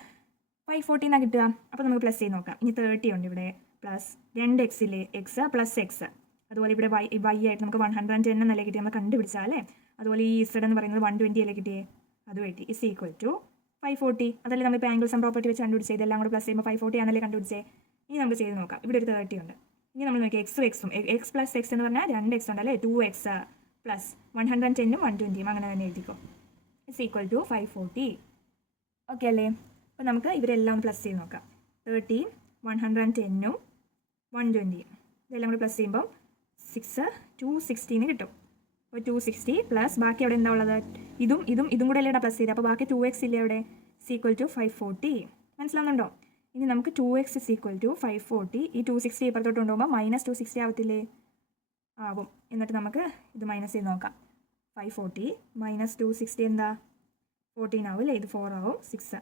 540 എന്നാണ് കിട്ടുക. അപ്പോൾ നമുക്ക് പ്ലസ് ചെയ്ത് നോക്കാം. ഇനി 30 ഉണ്ട് ഇവിടെ. പ്ലസ് 2x ഇല്ലേ? X plus X. അതുപോലെ ഇവിടെ y ആയിട്ട് നമുക്ക് 110 എന്നല്ലേ കിട്ടി നമ്മൾ കണ്ടുപിടിച്ചാൽ അല്ലേ? അതുപോലെ ഈ z എന്ന് പറയുന്നത് 120 അല്ലേ കിട്ടിയേ? അത് കിട്ടി. = 540. അതല്ലേ നമ്മളിപ്പോൾ ആംഗിൾ സം പ്രോപ്പർട്ടി വെച്ച് കണ്ടുപിടിച്ചത്. ഇതെല്ലാം കൂടെ പ്ലസ് ചെയ്യുമ്പോൾ 540 ആണല്ലേ കണ്ടുപിടിച്ചേ. ഇനി നമുക്ക് ചെയ്ത് നോക്കാം. ഇവിടെ ഒരു 30 ഉണ്ട്. ഇനി നമ്മൾ നോക്കിയാൽ എക്സും എക്സ് പ്ലസ് എക്സ് എന്ന് പറഞ്ഞാൽ 2x ഉണ്ടല്ലേ? 2x പ്ലസ് 110ഉം 120ഉം അങ്ങനെ തന്നെ എഴുതിക്കോ. = 540. ഓക്കെ അല്ലേ? അപ്പോൾ നമുക്ക് ഇവരെല്ലാം പ്ലസ് ചെയ്ത് നോക്കാം. 30 110ഉം 120ഉം ഇതെല്ലാം കൂടി പ്ലസ് ചെയ്യുമ്പം 6 260 കിട്ടും. അപ്പോൾ 260 പ്ലസ് ബാക്കി അവിടെ എന്താ ഉള്ളത്? ഇതും കൂടെ അല്ലേ പ്ലസ് ചെയ്തത്. അപ്പോൾ ബാക്കി 2x ഇല്ലേ അവിടെ? = 540. മനസ്സിലാവുന്നുണ്ടോ? ഇനി നമുക്ക് 2x = 540. ഈ 260 ഇപ്പുറത്തോട്ട് കൊണ്ടുപോകുമ്പോൾ -260 ആവത്തില്ലേ? ആവും. എന്നിട്ട് നമുക്ക് ഇത് മൈനസ് ചെയ്ത് നോക്കാം. 540 - 260 എന്താ? 14 ആവും അല്ലേ? ഇത് 4 ആവും. 6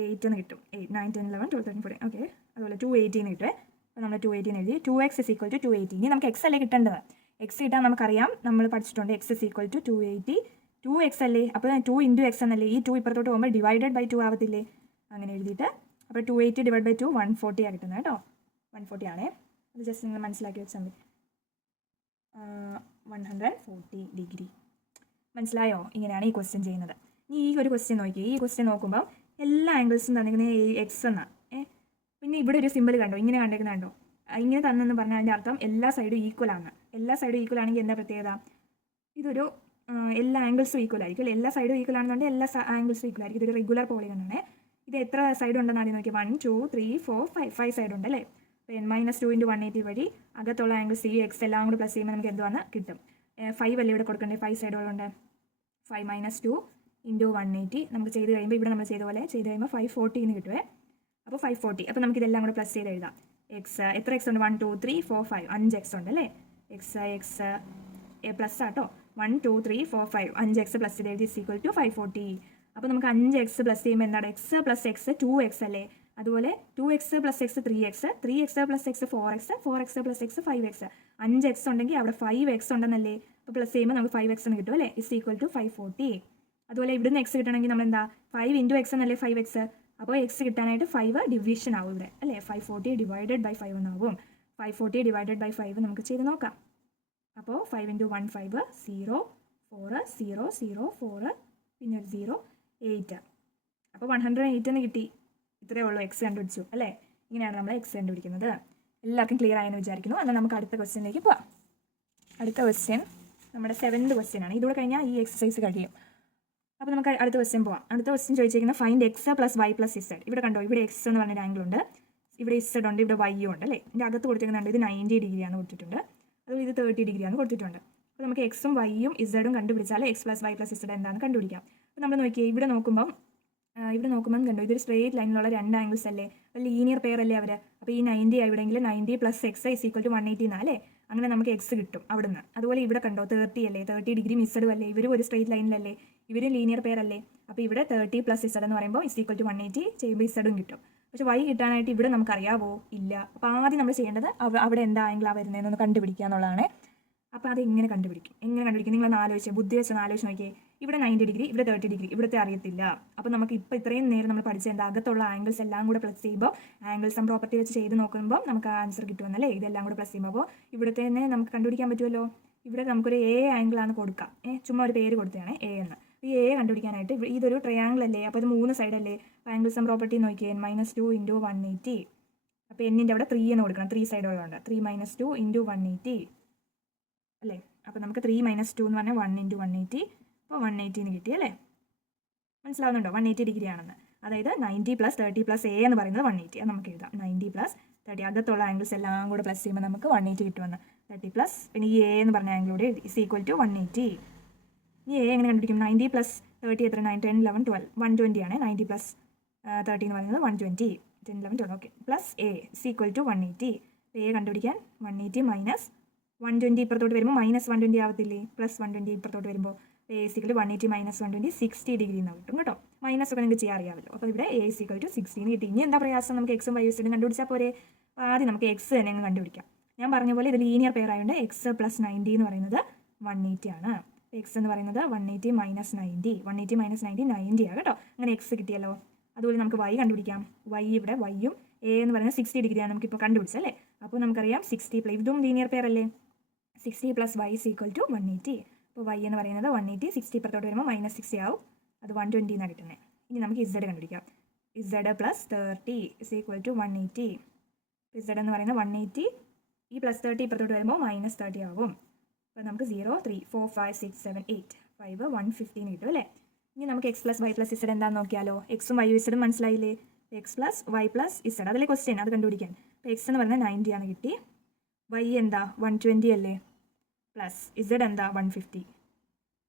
8 എന്ന് കിട്ടും. 8 9 10 11 12 13 14. ഓക്കെ. അതുപോലെ 280 എന്ന് കിട്ടുമേ. അപ്പോൾ നമ്മൾ 280 എഴുതി. 2x = 280. ഇനി നമുക്ക് എക്സ് അല്ലേ കിട്ടേണ്ടത്? എക്സ് കിട്ടാൻ നമുക്കറിയാം, നമ്മൾ പഠിച്ചിട്ടുണ്ട്. x = 280. 2x അല്ലേ? അപ്പോൾ 2 × x എന്നല്ലേ? ഈ 2 ഇപ്പുറത്തോട്ട് പോകുമ്പോൾ ഡിവൈഡഡ് ബൈ 2 ആവത്തില്ലേ? അങ്ങനെ എഴുതിയിട്ട് അപ്പോൾ 280 ഡിവൈഡ് ബൈ 2 140 ആണ് കിട്ടുന്നത് കേട്ടോ. 140 ആണേ. അത് ജസ്റ്റ് നിങ്ങൾ മനസ്സിലാക്കി വെച്ചാൽ മതി. 140 ഡിഗ്രി. മനസ്സിലായോ? ഇങ്ങനെയാണ് ഈ ക്വസ്റ്റ്യൻ ചെയ്യുന്നത്. ഇനി ഈ ഒരു ക്വസ്റ്റ്യൻ നോക്കി. ഈ ക്വസ്റ്റ്യൻ നോക്കുമ്പോൾ എല്ലാ ആംഗിൾസും തന്നിരിക്കുന്നത് എക്സ് എന്നാണ്. പിന്നെ ഇവിടെ ഒരു സിമ്പിൾ കണ്ടോ, ഇങ്ങനെ കണ്ടിരിക്കുന്നുണ്ടോ? ഇങ്ങനെ തന്നെന്ന് പറഞ്ഞാൽ അതിൻ്റെ അർത്ഥം എല്ലാ സൈഡും ഈക്വൽ ആണ്. എല്ലാ സൈഡും ഈക്വൽ ആണെങ്കിൽ എന്താ പ്രത്യേകത? ഇതൊരു എല്ലാ ആംഗിൾസും ഈക്വൽ ആയിരിക്കും അല്ലേ? എല്ലാ സൈഡും ഈക്വൽ ആണെന്നുണ്ടെങ്കിൽ എല്ലാ ആംഗിൾസും ഈക്വൽ ആയിരിക്കും. ഇതൊരു റെഗുലർ പോളിഗൺ ആണ്. ഇത് എത്ര സൈഡ് ഉണ്ടെന്ന് ആദ്യം നോക്കി. 1 2 3 4 5 5 സൈഡ് ഉണ്ട് അല്ലേ? അപ്പോൾ n-2 × 180 വഴി അകത്തുള്ള ആംഗിൾസ് ഈ എക്സ് എല്ലാം കൂടി പ്ലസ് ചെയ്യുമ്പോൾ നമുക്ക് എന്തുവാന്ന് കിട്ടും? 5 അല്ലേ ഇവിടെ കൊടുക്കേണ്ടത്? 5 സൈഡുകളുണ്ട്. 5 - 2 × 180 നമുക്ക് ചെയ്ത് കഴിയുമ്പോൾ ഇവിടെ നമ്മൾ ചെയ്ത പോലെ ചെയ്ത് കഴിയുമ്പോൾ 540 എന്ന് കിട്ടുമേ. അപ്പോൾ 540. അപ്പോൾ നമുക്ക് ഇതെല്ലാം കൂടെ പ്ലസ് ചെയ്ത് എഴുതാം. എക്സ് എത്ര എക്സ് ഉണ്ട്? 1 2 3 4 5 5 എക്സ് ഉണ്ട് അല്ലേ? എക്സ് പ്ലസ് ആട്ടോ. 1 2 3 4 5 5 എക്സ് പ്ലസ് ചെയ്ത് എഴുതി = 540. അപ്പോൾ നമുക്ക് 5 എക്സ് പ്ലസ് ചെയ്യുമ്പോൾ എന്താണ്? എക്സ് പ്ലസ് എക്സ് 2x അല്ലേ? അതുപോലെ 2x plus X 3x 3x plus X 4x 4x plus X 5x 5x ഉണ്ടെങ്കിൽ അവിടെ 5x ഉണ്ടെന്നല്ലേ? അപ്പോൾ പ്ലസ് ചെയ്യുമ്പോൾ നമുക്ക് 5x എന്ന് കിട്ടും അല്ലേ? = 540. അതുപോലെ ഇവിടുന്ന് എക്സ് കിട്ടണമെങ്കിൽ നമ്മൾ എന്താ? 5 × x എന്നല്ലേ 5x. അപ്പോൾ എക്സ് കിട്ടാനായിട്ട് 5 ഡിവിഷൻ ആവും ഇവിടെ അല്ലേ? 540 ഡിവൈഡഡ് ബൈ 5 എന്നാവും. 540 ഡിവൈഡഡ് ബൈ 5 നമുക്ക് ചെയ്ത് നോക്കാം. അപ്പോൾ 5 × 1 5 0 4 0 0 4 പിന്നെ ഒരു 0 8. അപ്പോൾ 108 എന്ന് കിട്ടി. ഇത്രയേ ഉള്ളൂ. എക്സ് കണ്ടുപിടിച്ചു അല്ലേ? ഇങ്ങനെയാണ് നമ്മൾ എക്സ് കണ്ടുപിടിക്കുന്നത്. എല്ലാവർക്കും ക്ലിയർ ആയെന്ന് വിചാരിക്കുന്നു. എന്നാൽ നമുക്ക് അടുത്ത ക്വസ്റ്റ്യനിലേക്ക് പോവാം. അടുത്ത ക്വസ്റ്റ്യൻ നമ്മുടെ 7th ക്വസ്റ്റ്യൻ ആണ്. ഇതോടെ കഴിഞ്ഞാൽ ഈ എക്സസൈസ് കഴിയും. അപ്പോൾ നമുക്ക് അടുത്ത ക്വസ്റ്റ്യൻ പോവാം. അടുത്ത ക്വസ്റ്റ്യൻ ചോദിച്ചിരിക്കുന്നത് find x plus y plus z. ഇവിടെ കണ്ടോ, ഇവിടെ എക്സ് എന്ന് പറഞ്ഞൊരു ആംഗിൾ ഉണ്ട്, ഇവിടെ ഇസഡ് ഉണ്ട്, ഇവിടെ വൈ ഉണ്ട് അല്ലേ? ഇതിൻ്റെ അകത്ത് കൊടുത്തിരിക്കുന്നുണ്ട് ഇത് 90 ഡിഗ്രിയാണ് കൊടുത്തിട്ടുണ്ട്, അതുപോലെ ഇത് 30 ഡിഗ്രിയാണ് കൊടുത്തിട്ടുണ്ട്. അപ്പോൾ നമുക്ക് എക്സും വൈയും ഇസഡും കണ്ടുപിടിച്ചാൽ x plus y plus z എന്താണെന്ന് കണ്ടുപിടിക്കാം. അപ്പോൾ നമ്മൾ നോക്കിയേ, ഇവിടെ നോക്കുമ്പോൾ കണ്ടോ ഇതൊരു സ്ട്രേറ്റ് ലൈനിലുള്ള രണ്ട് ആംഗിൾസ് അല്ലേ? അപ്പോൾ ലീനിയർ പെയർ അല്ലേ അവർ? അപ്പോൾ ഈ 90 എവിടെയെങ്കിലും 90 + x = 180 എന്നാലേ അങ്ങനെ നമുക്ക് എക്സ് കിട്ടും അവിടുന്ന്. അതുപോലെ ഇവിടെ കണ്ടോ 30 അല്ലേ? 30 ഡിഗ്രി ഇസഡും അല്ലേ? ഇവരും ഒരു സ്ട്രേറ്റ് ലൈനിലല്ലേ? ഇവരും ലീനിയർ പെയർ അല്ലേ? അപ്പോൾ ഇവിടെ 30 + z എന്ന് പറയുമ്പോൾ = 180 ചെയ്യുമ്പോൾ ഇസഡും കിട്ടും. പക്ഷെ y കിട്ടാനായിട്ട് ഇവിടെ നമുക്കറിയാവോ? ഇല്ല. അപ്പോൾ ആദ്യം നമ്മൾ ചെയ്യേണ്ടത് അവിടെ എന്താ ആംഗിളാണ് വരുന്നതെന്നൊന്ന് കണ്ടുപിടിക്കുക എന്നുള്ളതാണ്. അപ്പോൾ അത് എങ്ങനെ കണ്ടുപിടിക്കും? നിങ്ങളൊന്ന് ആലോചിച്ച് ബുദ്ധി വെച്ചൊന്ന് ആലോചിച്ച് നോക്കിയേ. ഇവിടെ 90 ഡിഗ്രി, ഇവിടെ 30 ഡിഗ്രി, ഇവിടുത്തെ അറിയത്തില്ല. അപ്പോൾ നമുക്ക് ഇപ്പോൾ ഇത്രയും നേരം നമ്മൾ പഠിച്ച എന്താ അകത്തുള്ള ആംഗിൾസ് എല്ലാം കൂടെ പ്ലസ് ചെയ്യുമ്പോൾ ആംഗിൾ സം പ്രോപ്പർട്ടി വെച്ച് ചെയ്ത് നോക്കുമ്പോൾ നമുക്ക് ആൻസർ കിട്ടുമെന്നല്ലേ? ഇതെല്ലാം കൂടെ പ്ലസ് ചെയ്യുമ്പോൾ. അപ്പോൾ ഇവിടുത്തെ തന്നെ നമുക്ക് കണ്ടുപിടിക്കാൻ പറ്റുമല്ലോ. ഇവിടെ നമുക്കൊരു എ ആംഗിളാണ് കൊടുക്കാം. ചുമ്മാ ഒരു പേര് കൊടുത്തതാണ് എ എന്ന്. ഈ എ കണ്ടുപിടിക്കാനായിട്ട് ഇതൊരു ട്രയാങ്കിൾ അല്ലേ? അപ്പോൾ ഇത് 3 സൈഡ് അല്ലേ? ആംഗിൾ സം പ്രോപ്പർട്ടി നോക്കിയേ, n-2 × 180. അപ്പോൾ എന്നിൻ്റെ അവിടെ 3 എന്ന് കൊടുക്കണം. 3 സൈഡുകളുണ്ട്. 3 - 2 × 180 അല്ലേ? അപ്പോൾ നമുക്ക് 3 - 2 എന്ന് പറഞ്ഞാൽ 1 × 180. അപ്പോൾ 180 എന്ന് കിട്ടി അല്ലേ? മനസ്സിലാവുന്നുണ്ടോ? 180 ഡിഗ്രി ആണെന്ന്. അതായത് 90 + 30 + a എന്ന് പറയുന്നത് 180. അത് നമുക്ക് എഴുതാം. 90 + 30 അകത്തുള്ള ആംഗിൾസ് എല്ലാം കൂടെ പ്ലസ് ചെയ്യുമ്പോൾ നമുക്ക് 180 കിട്ടുമെന്ന്. 30 + പിന്നെ ഈ a എന്ന് പറഞ്ഞ ആംഗിളോടെ = 180. ഈ a എങ്ങനെ കണ്ടുപിടിക്കും? 90 + 30 എത്ര? 9 10 11 12 120 ആണ്. 90 + 30 എന്ന് പറയുന്നത് 120. 10 11 12 ഓക്കെ. Plus a = 180. a കണ്ടുപിടിക്കാൻ 180 - 120 ഇപ്പുറത്തോട്ട് വരുമ്പോൾ -120 ആവത്തില്ലേ? +120 ഇപ്പുറത്തോട്ട് വരുമ്പോൾ a = 180 - 120 60 ഡിഗ്രി എന്ന് കിട്ടും കേട്ടോ. മൈനസ് ഒക്കെ നിങ്ങൾക്ക് ചെയ്യാൻ അറിയാമല്ലോ. അപ്പോൾ ഇവിടെ a = 60 എന്ന് കിട്ടി. ഇനി എന്താ പ്രയാസം? നമുക്ക് എക്സും വൈ ഇസഡും കണ്ടുപിടിച്ചാൽ പോരെ? അപ്പോൾ ആദ്യം നമുക്ക് എക്സ് തന്നെ അങ്ങ് കണ്ടുപിടിക്കാം. ഞാൻ പറഞ്ഞ പോലെ ഇത് ലീനിയർ പെയർ ആയതുകൊണ്ട് എക്സ് + 90 എന്ന് പറയുന്നത് 180 ആണ്. എക്സ് എന്ന് പറയുന്നത് 180 - 90. 180 - 90 90 ആണ് കേട്ടോ. അങ്ങനെ എക്സ് കിട്ടിയല്ലോ. അതുപോലെ നമുക്ക് വൈ കണ്ടുപിടിക്കാം. വൈ ഇവിടെ വൈയും എ എന്ന് പറയുന്നത് 60 ഡിഗ്രിയാണ് നമുക്കിപ്പോൾ കണ്ടുപിടിച്ചല്ലേ? അപ്പോൾ നമുക്കറിയാം 60 ഇതും ലീനിയർ പെയർ അല്ലേ? 60 + y = 180. അപ്പോൾ y എന്ന് പറയുന്നത് 180, 60 ഇപ്പുറത്തോട്ട് വരുമ്പോൾ -60 ആവും. അത് 120 എന്നാണ് കിട്ടുന്നത്. ഇനി നമുക്ക് z കണ്ടുപിടിക്കാം. z + 30 = 180. z എന്ന് പറയുന്നത് 180, ഈ +30 ഇപ്പുറത്തോട്ട് വരുമ്പോൾ -30 ആവും. അപ്പോൾ നമുക്ക് 0 3 4 5 6 7 8 5 150 കിട്ടും അല്ലേ? ഇനി നമുക്ക് x + y + z എന്താണെന്ന് നോക്കിയാലോ? എക്സും വൈ ഇസഡും മനസ്സിലായില്ലേ? x + y + z അതല്ലേ ക്വസ്റ്റ്യൻ, അത് കണ്ടുപിടിക്കാൻ. അപ്പോൾ x എന്ന് പറയുന്നത് 90 ആണ് കിട്ടി. y എന്താ 120 അല്ലേ? പ്ലസ് z എന്താ 150.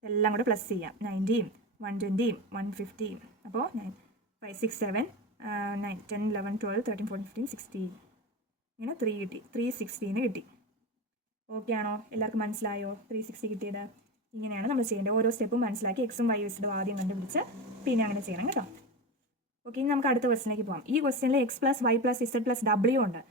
എല്ലാം കൂടെ പ്ലസ് ചെയ്യാം. 90യും 120യും 150യും. അപ്പോൾ 9 5 6 7 9 10 11 12 13 14 15 16 ഇങ്ങനെ 3 കിട്ടി. 360 കിട്ടി. ഓക്കെ ആണോ? എല്ലാവർക്കും മനസ്സിലായോ 360 കിട്ടിയത്? ഇങ്ങനെയാണ് നമ്മൾ ചെയ്യേണ്ടത്. ഓരോ സ്റ്റെപ്പും മനസ്സിലാക്കി എക്സും വൈ ഇസഡും ആദ്യം കണ്ടുപിടിച്ച് പിന്നെ അങ്ങനെ ചെയ്യണം കേട്ടോ. ഓക്കെ, ഇനി നമുക്ക് അടുത്ത ക്വസ്റ്റിലേക്ക് പോകാം. ഈ ക്വസ്റ്റ്യനിൽ x + y + z + w ഉണ്ട്.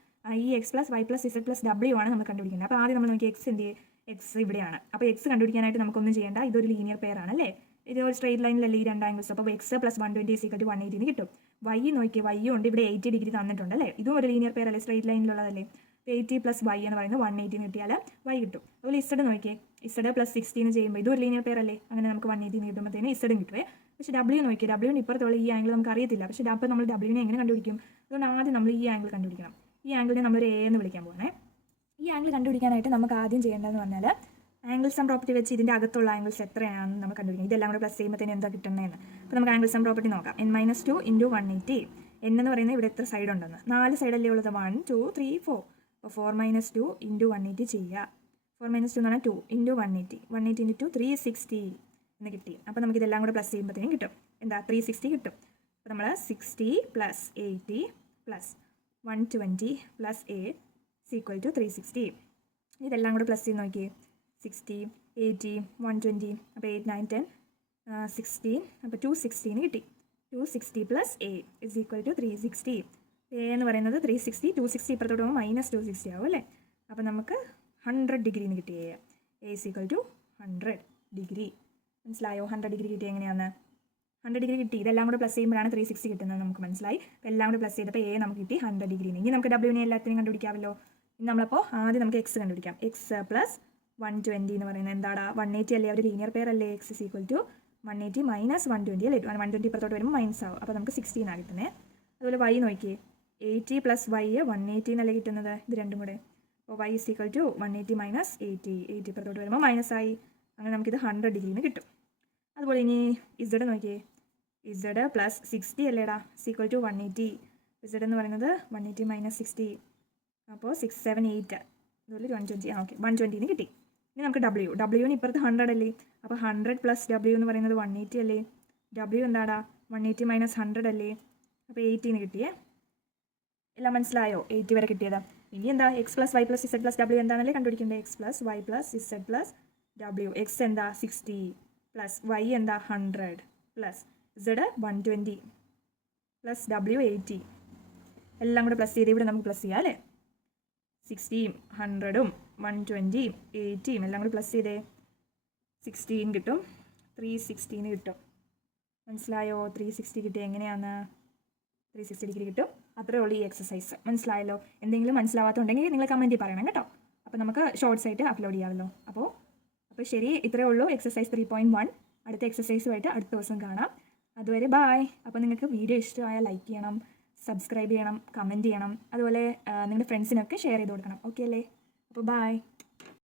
ഈ x + y + z + w ആണ് നമ്മൾ കണ്ടുപിടിക്കുന്നത്. അപ്പോൾ ആദ്യം നമ്മൾ നോക്കി എക്സ് എന്ത് ചെയ്യും? എക്സ് ഇവിടെയാണ്. അപ്പോൾ എക്സ് കണ്ടുപിടിക്കാനായിട്ട് നമുക്കൊന്നും ചെയ്യേണ്ട. ഇതൊരു ലീനിയർ പെയർ ആണല്ലേ? ഇത് ഒരു സ്ട്രേറ്റ് ലൈനിലല്ലേ ഈ രണ്ട് ആംഗിൾസ്. അപ്പോൾ x + 120 = 180 കിട്ടും. വൈ നോക്കി വൈയും ഉണ്ട്, ഇവിടെ 80 ഡിഗ്രി തന്നിട്ടുണ്ട് അല്ലേ. ഇതും ഒരു ലീനിയർ പെയർ അല്ലേ, സ്ട്രേറ്റ് ലൈനിലുള്ളതല്ലേ. 80 പ്ലസ് വൈ എന്ന് പറയുന്നത് 180 കിട്ടിയാൽ വൈ കിട്ടും. അതുപോലെ ഇസഡ് നോക്കിയേ, ഇസഡ് പ്ലസ് 16 ചെയ്യുമ്പോൾ ഇതും ഒരു ലീനിയർ പെയർ അല്ലേ, അങ്ങനെ നമുക്ക് 180 കിട്ടുമ്പോഴത്തേന് ഇസഡും കിട്ടുവേ. പക്ഷേ ഡബ്ല്യൂ നോക്കിയേ, ഡബ്ല്യൂവിന് ഇപ്പുറത്തുള്ള ഈ ആംഗിൾ നമുക്ക് അറിയത്തില്ല. പക്ഷേ അപ്പോൾ നമ്മൾ ഡബ്ല്യൂവിനെ എങ്ങനെ കണ്ടുപിടിക്കും? അതുകൊണ്ട് ആദ്യം നമ്മൾ ഈ ആംഗിൾ കണ്ടുപിടിക്കണം. ഈ ആംഗിളിനെ നമ്മളൊരു എ എന്ന് വിളിക്കാൻ പോകണേ. ഈ ആംഗിൾ കണ്ടുപിടിക്കാനായിട്ട് നമുക്ക് ആദ്യം ചെയ്യേണ്ടതെന്ന് പറഞ്ഞാൽ ആംഗിൾ സം പ്രോപ്പർട്ടി വെച്ച് ഇതിൻ്റെ അകത്തുള്ള ആംഗിൾസ് എത്രയാണെന്ന് നമ്മൾ കണ്ടുപിടിക്കും. ഇതെല്ലാം കൂടെ പ്ലസ് ചെയ്യുമ്പോഴത്തേന് എന്താ കിട്ടുന്നതെന്ന്. അപ്പോൾ നമുക്ക് ആംഗിൾ സം പ്രോപ്പർട്ടി നോക്കാം. n-2 × 180. n എന്ന് പറയുന്നത് ഇവിടെ എത്ര സൈഡ് ഉണ്ടെന്ന്, 4 സൈഡല്ലേ ഉള്ളത്, 1 2 3 4. അപ്പോൾ 4 - 2 × 180 ചെയ്യുക. 4 - 2 എന്ന് പറഞ്ഞാൽ 2 × 180. 180 × 2 360 എന്ന് കിട്ടി. അപ്പോൾ നമുക്ക് ഇതെല്ലാം കൂടെ പ്ലസ് ചെയ്യുമ്പോഴത്തേനും കിട്ടും എന്താ, 360 കിട്ടും. അപ്പോൾ നമ്മൾ 60 + 80 + 120 + 8 = 360. ഇതെല്ലാം കൂടെ പ്ലസ് ചെയ്ത് നോക്കിയേ. 60 80 120, അപ്പോൾ 8 9 10 16, അപ്പോൾ 260 കിട്ടി. 260 + 8 = 360. എ എന്ന് പറയുന്നത് 360, 260 ഇപ്പുറത്തോട്ട് പോകുമ്പോൾ -260 ആവും അല്ലേ. അപ്പോൾ നമുക്ക് 100 ഡിഗ്രിന്ന് കിട്ടി. A = 100 degree. മനസ്സിലായോ? 100 ഡിഗ്രി കിട്ടി എങ്ങനെയാണ്? 100 ഡിഗ്രി കിട്ടി. ഇതെല്ലാം കൂടെ പ്ലസ് ചെയ്യുമ്പോഴാണ് 360 കിട്ടുന്നത് നമുക്ക് മനസ്സിലായി. അപ്പോൾ എല്ലാം കൂടെ പ്ലസ് ചെയ്തപ്പോൾ എ നമുക്ക് കിട്ടി 100 ഡിഗ്രി. ഇനി നമുക്ക് ഡബ്ല്യൂവിനെ എല്ലാത്തിനും കണ്ടുപിടിക്കാമല്ലോ. ഇനി നമ്മളപ്പോൾ ആദ്യം നമുക്ക് എക്സ് കണ്ടുപിടിക്കാം. എക്സ് + 120 എന്ന് പറയുന്നത് എന്താടാ, 180 അല്ലേ, ഒരു ലീനിയർ പെയർ അല്ലേ. എക്സ് = 180 - 120 അല്ലേ. 120 ഇപ്പുറത്തോട്ട് വരുമ്പോൾ മൈനസ് ആവും. അപ്പോൾ നമുക്ക് 16 ആണ് കിട്ടുന്നത്. അതുപോലെ വൈ നോക്കിയേ, 80 + y 180 എന്നല്ലേ കിട്ടുന്നത്, ഇത് രണ്ടും കൂടെ. അപ്പോൾ y = 180 - 80, 80 ഇപ്പുറത്തോട്ട് വരുമ്പോൾ മൈനസ് ആയി. അങ്ങനെ നമുക്കിത് 100 ഡിഗ്രിന്ന് കിട്ടും. അതുപോലെ ഇനി ഇസഡ് നോക്കിയേ, ഇസഡ് + 60 അല്ലേടാ, = 180. ഇസഡ് എന്ന് പറയുന്നത് 180 - 60, അപ്പോൾ 6 7 8, അതുപോലെ 120. ഓക്കെ, 120 കിട്ടി. ഇനി നമുക്ക് ഡബ്ല്യൂവിന് ഇപ്പുറത്ത് 100 അല്ലേ, അപ്പോൾ 100 + w എന്ന് പറയുന്നത് 180 അല്ലേ. ഡബ്ല്യു എന്താടാ, 180 - 100 അല്ലേ, അപ്പോൾ 80 കിട്ടിയേ. എല്ലാം മനസ്സിലായോ? 80 വരെ കിട്ടിയത്. ഇനി എന്താ, x + y + z + w എന്താണല്ലേ കണ്ടുപിടിക്കേണ്ടത്. x + y + z + w. x എന്താ 60 + y എന്താ 100 + z 120 + w 80. എല്ലാം കൂടെ പ്ലസ് ചെയ്ത് ഇവിടെ നമുക്ക് പ്ലസ് ചെയ്യാം അല്ലേ. 60 100 120 80 എല്ലാം കൂടി പ്ലസ് ചെയ്തേ 16 കിട്ടും. 360 കിട്ടും. മനസ്സിലായോ? 360 കിട്ടി. എങ്ങനെയാണ് 360 ഡിഗ്രി കിട്ടും. അത്രേ ഉള്ളൂ ഈ എക്സസൈസ്. മനസ്സിലായല്ലോ? എന്തെങ്കിലും മനസ്സിലാവാത്തുണ്ടെങ്കിൽ നിങ്ങൾ കമൻറ്റിൽ പറയണം കേട്ടോ. അപ്പോൾ നമുക്ക് ഷോർട്സ് ആയിട്ട് അപ്ലോഡ് ചെയ്യാമല്ലോ. അപ്പോൾ ശരി, ഇത്രയേ ഉള്ളൂ എക്സസൈസ് 3.1. അടുത്ത എക്സസൈസുമായിട്ട് അടുത്ത ദിവസം കാണാം. അതുവരെ ബായ്. അപ്പോൾ നിങ്ങൾക്ക് വീഡിയോ ഇഷ്ടമായാൽ ലൈക്ക് ചെയ്യണം, സബ്സ്ക്രൈബ് ചെയ്യണം, കമൻറ്റ് ചെയ്യണം. അതുപോലെ നിങ്ങളുടെ ഫ്രണ്ട്സിനൊക്കെ ഷെയർ ചെയ്ത് കൊടുക്കണം. ഓക്കെ അല്ലേ? അപ്പോൾ ബായ്.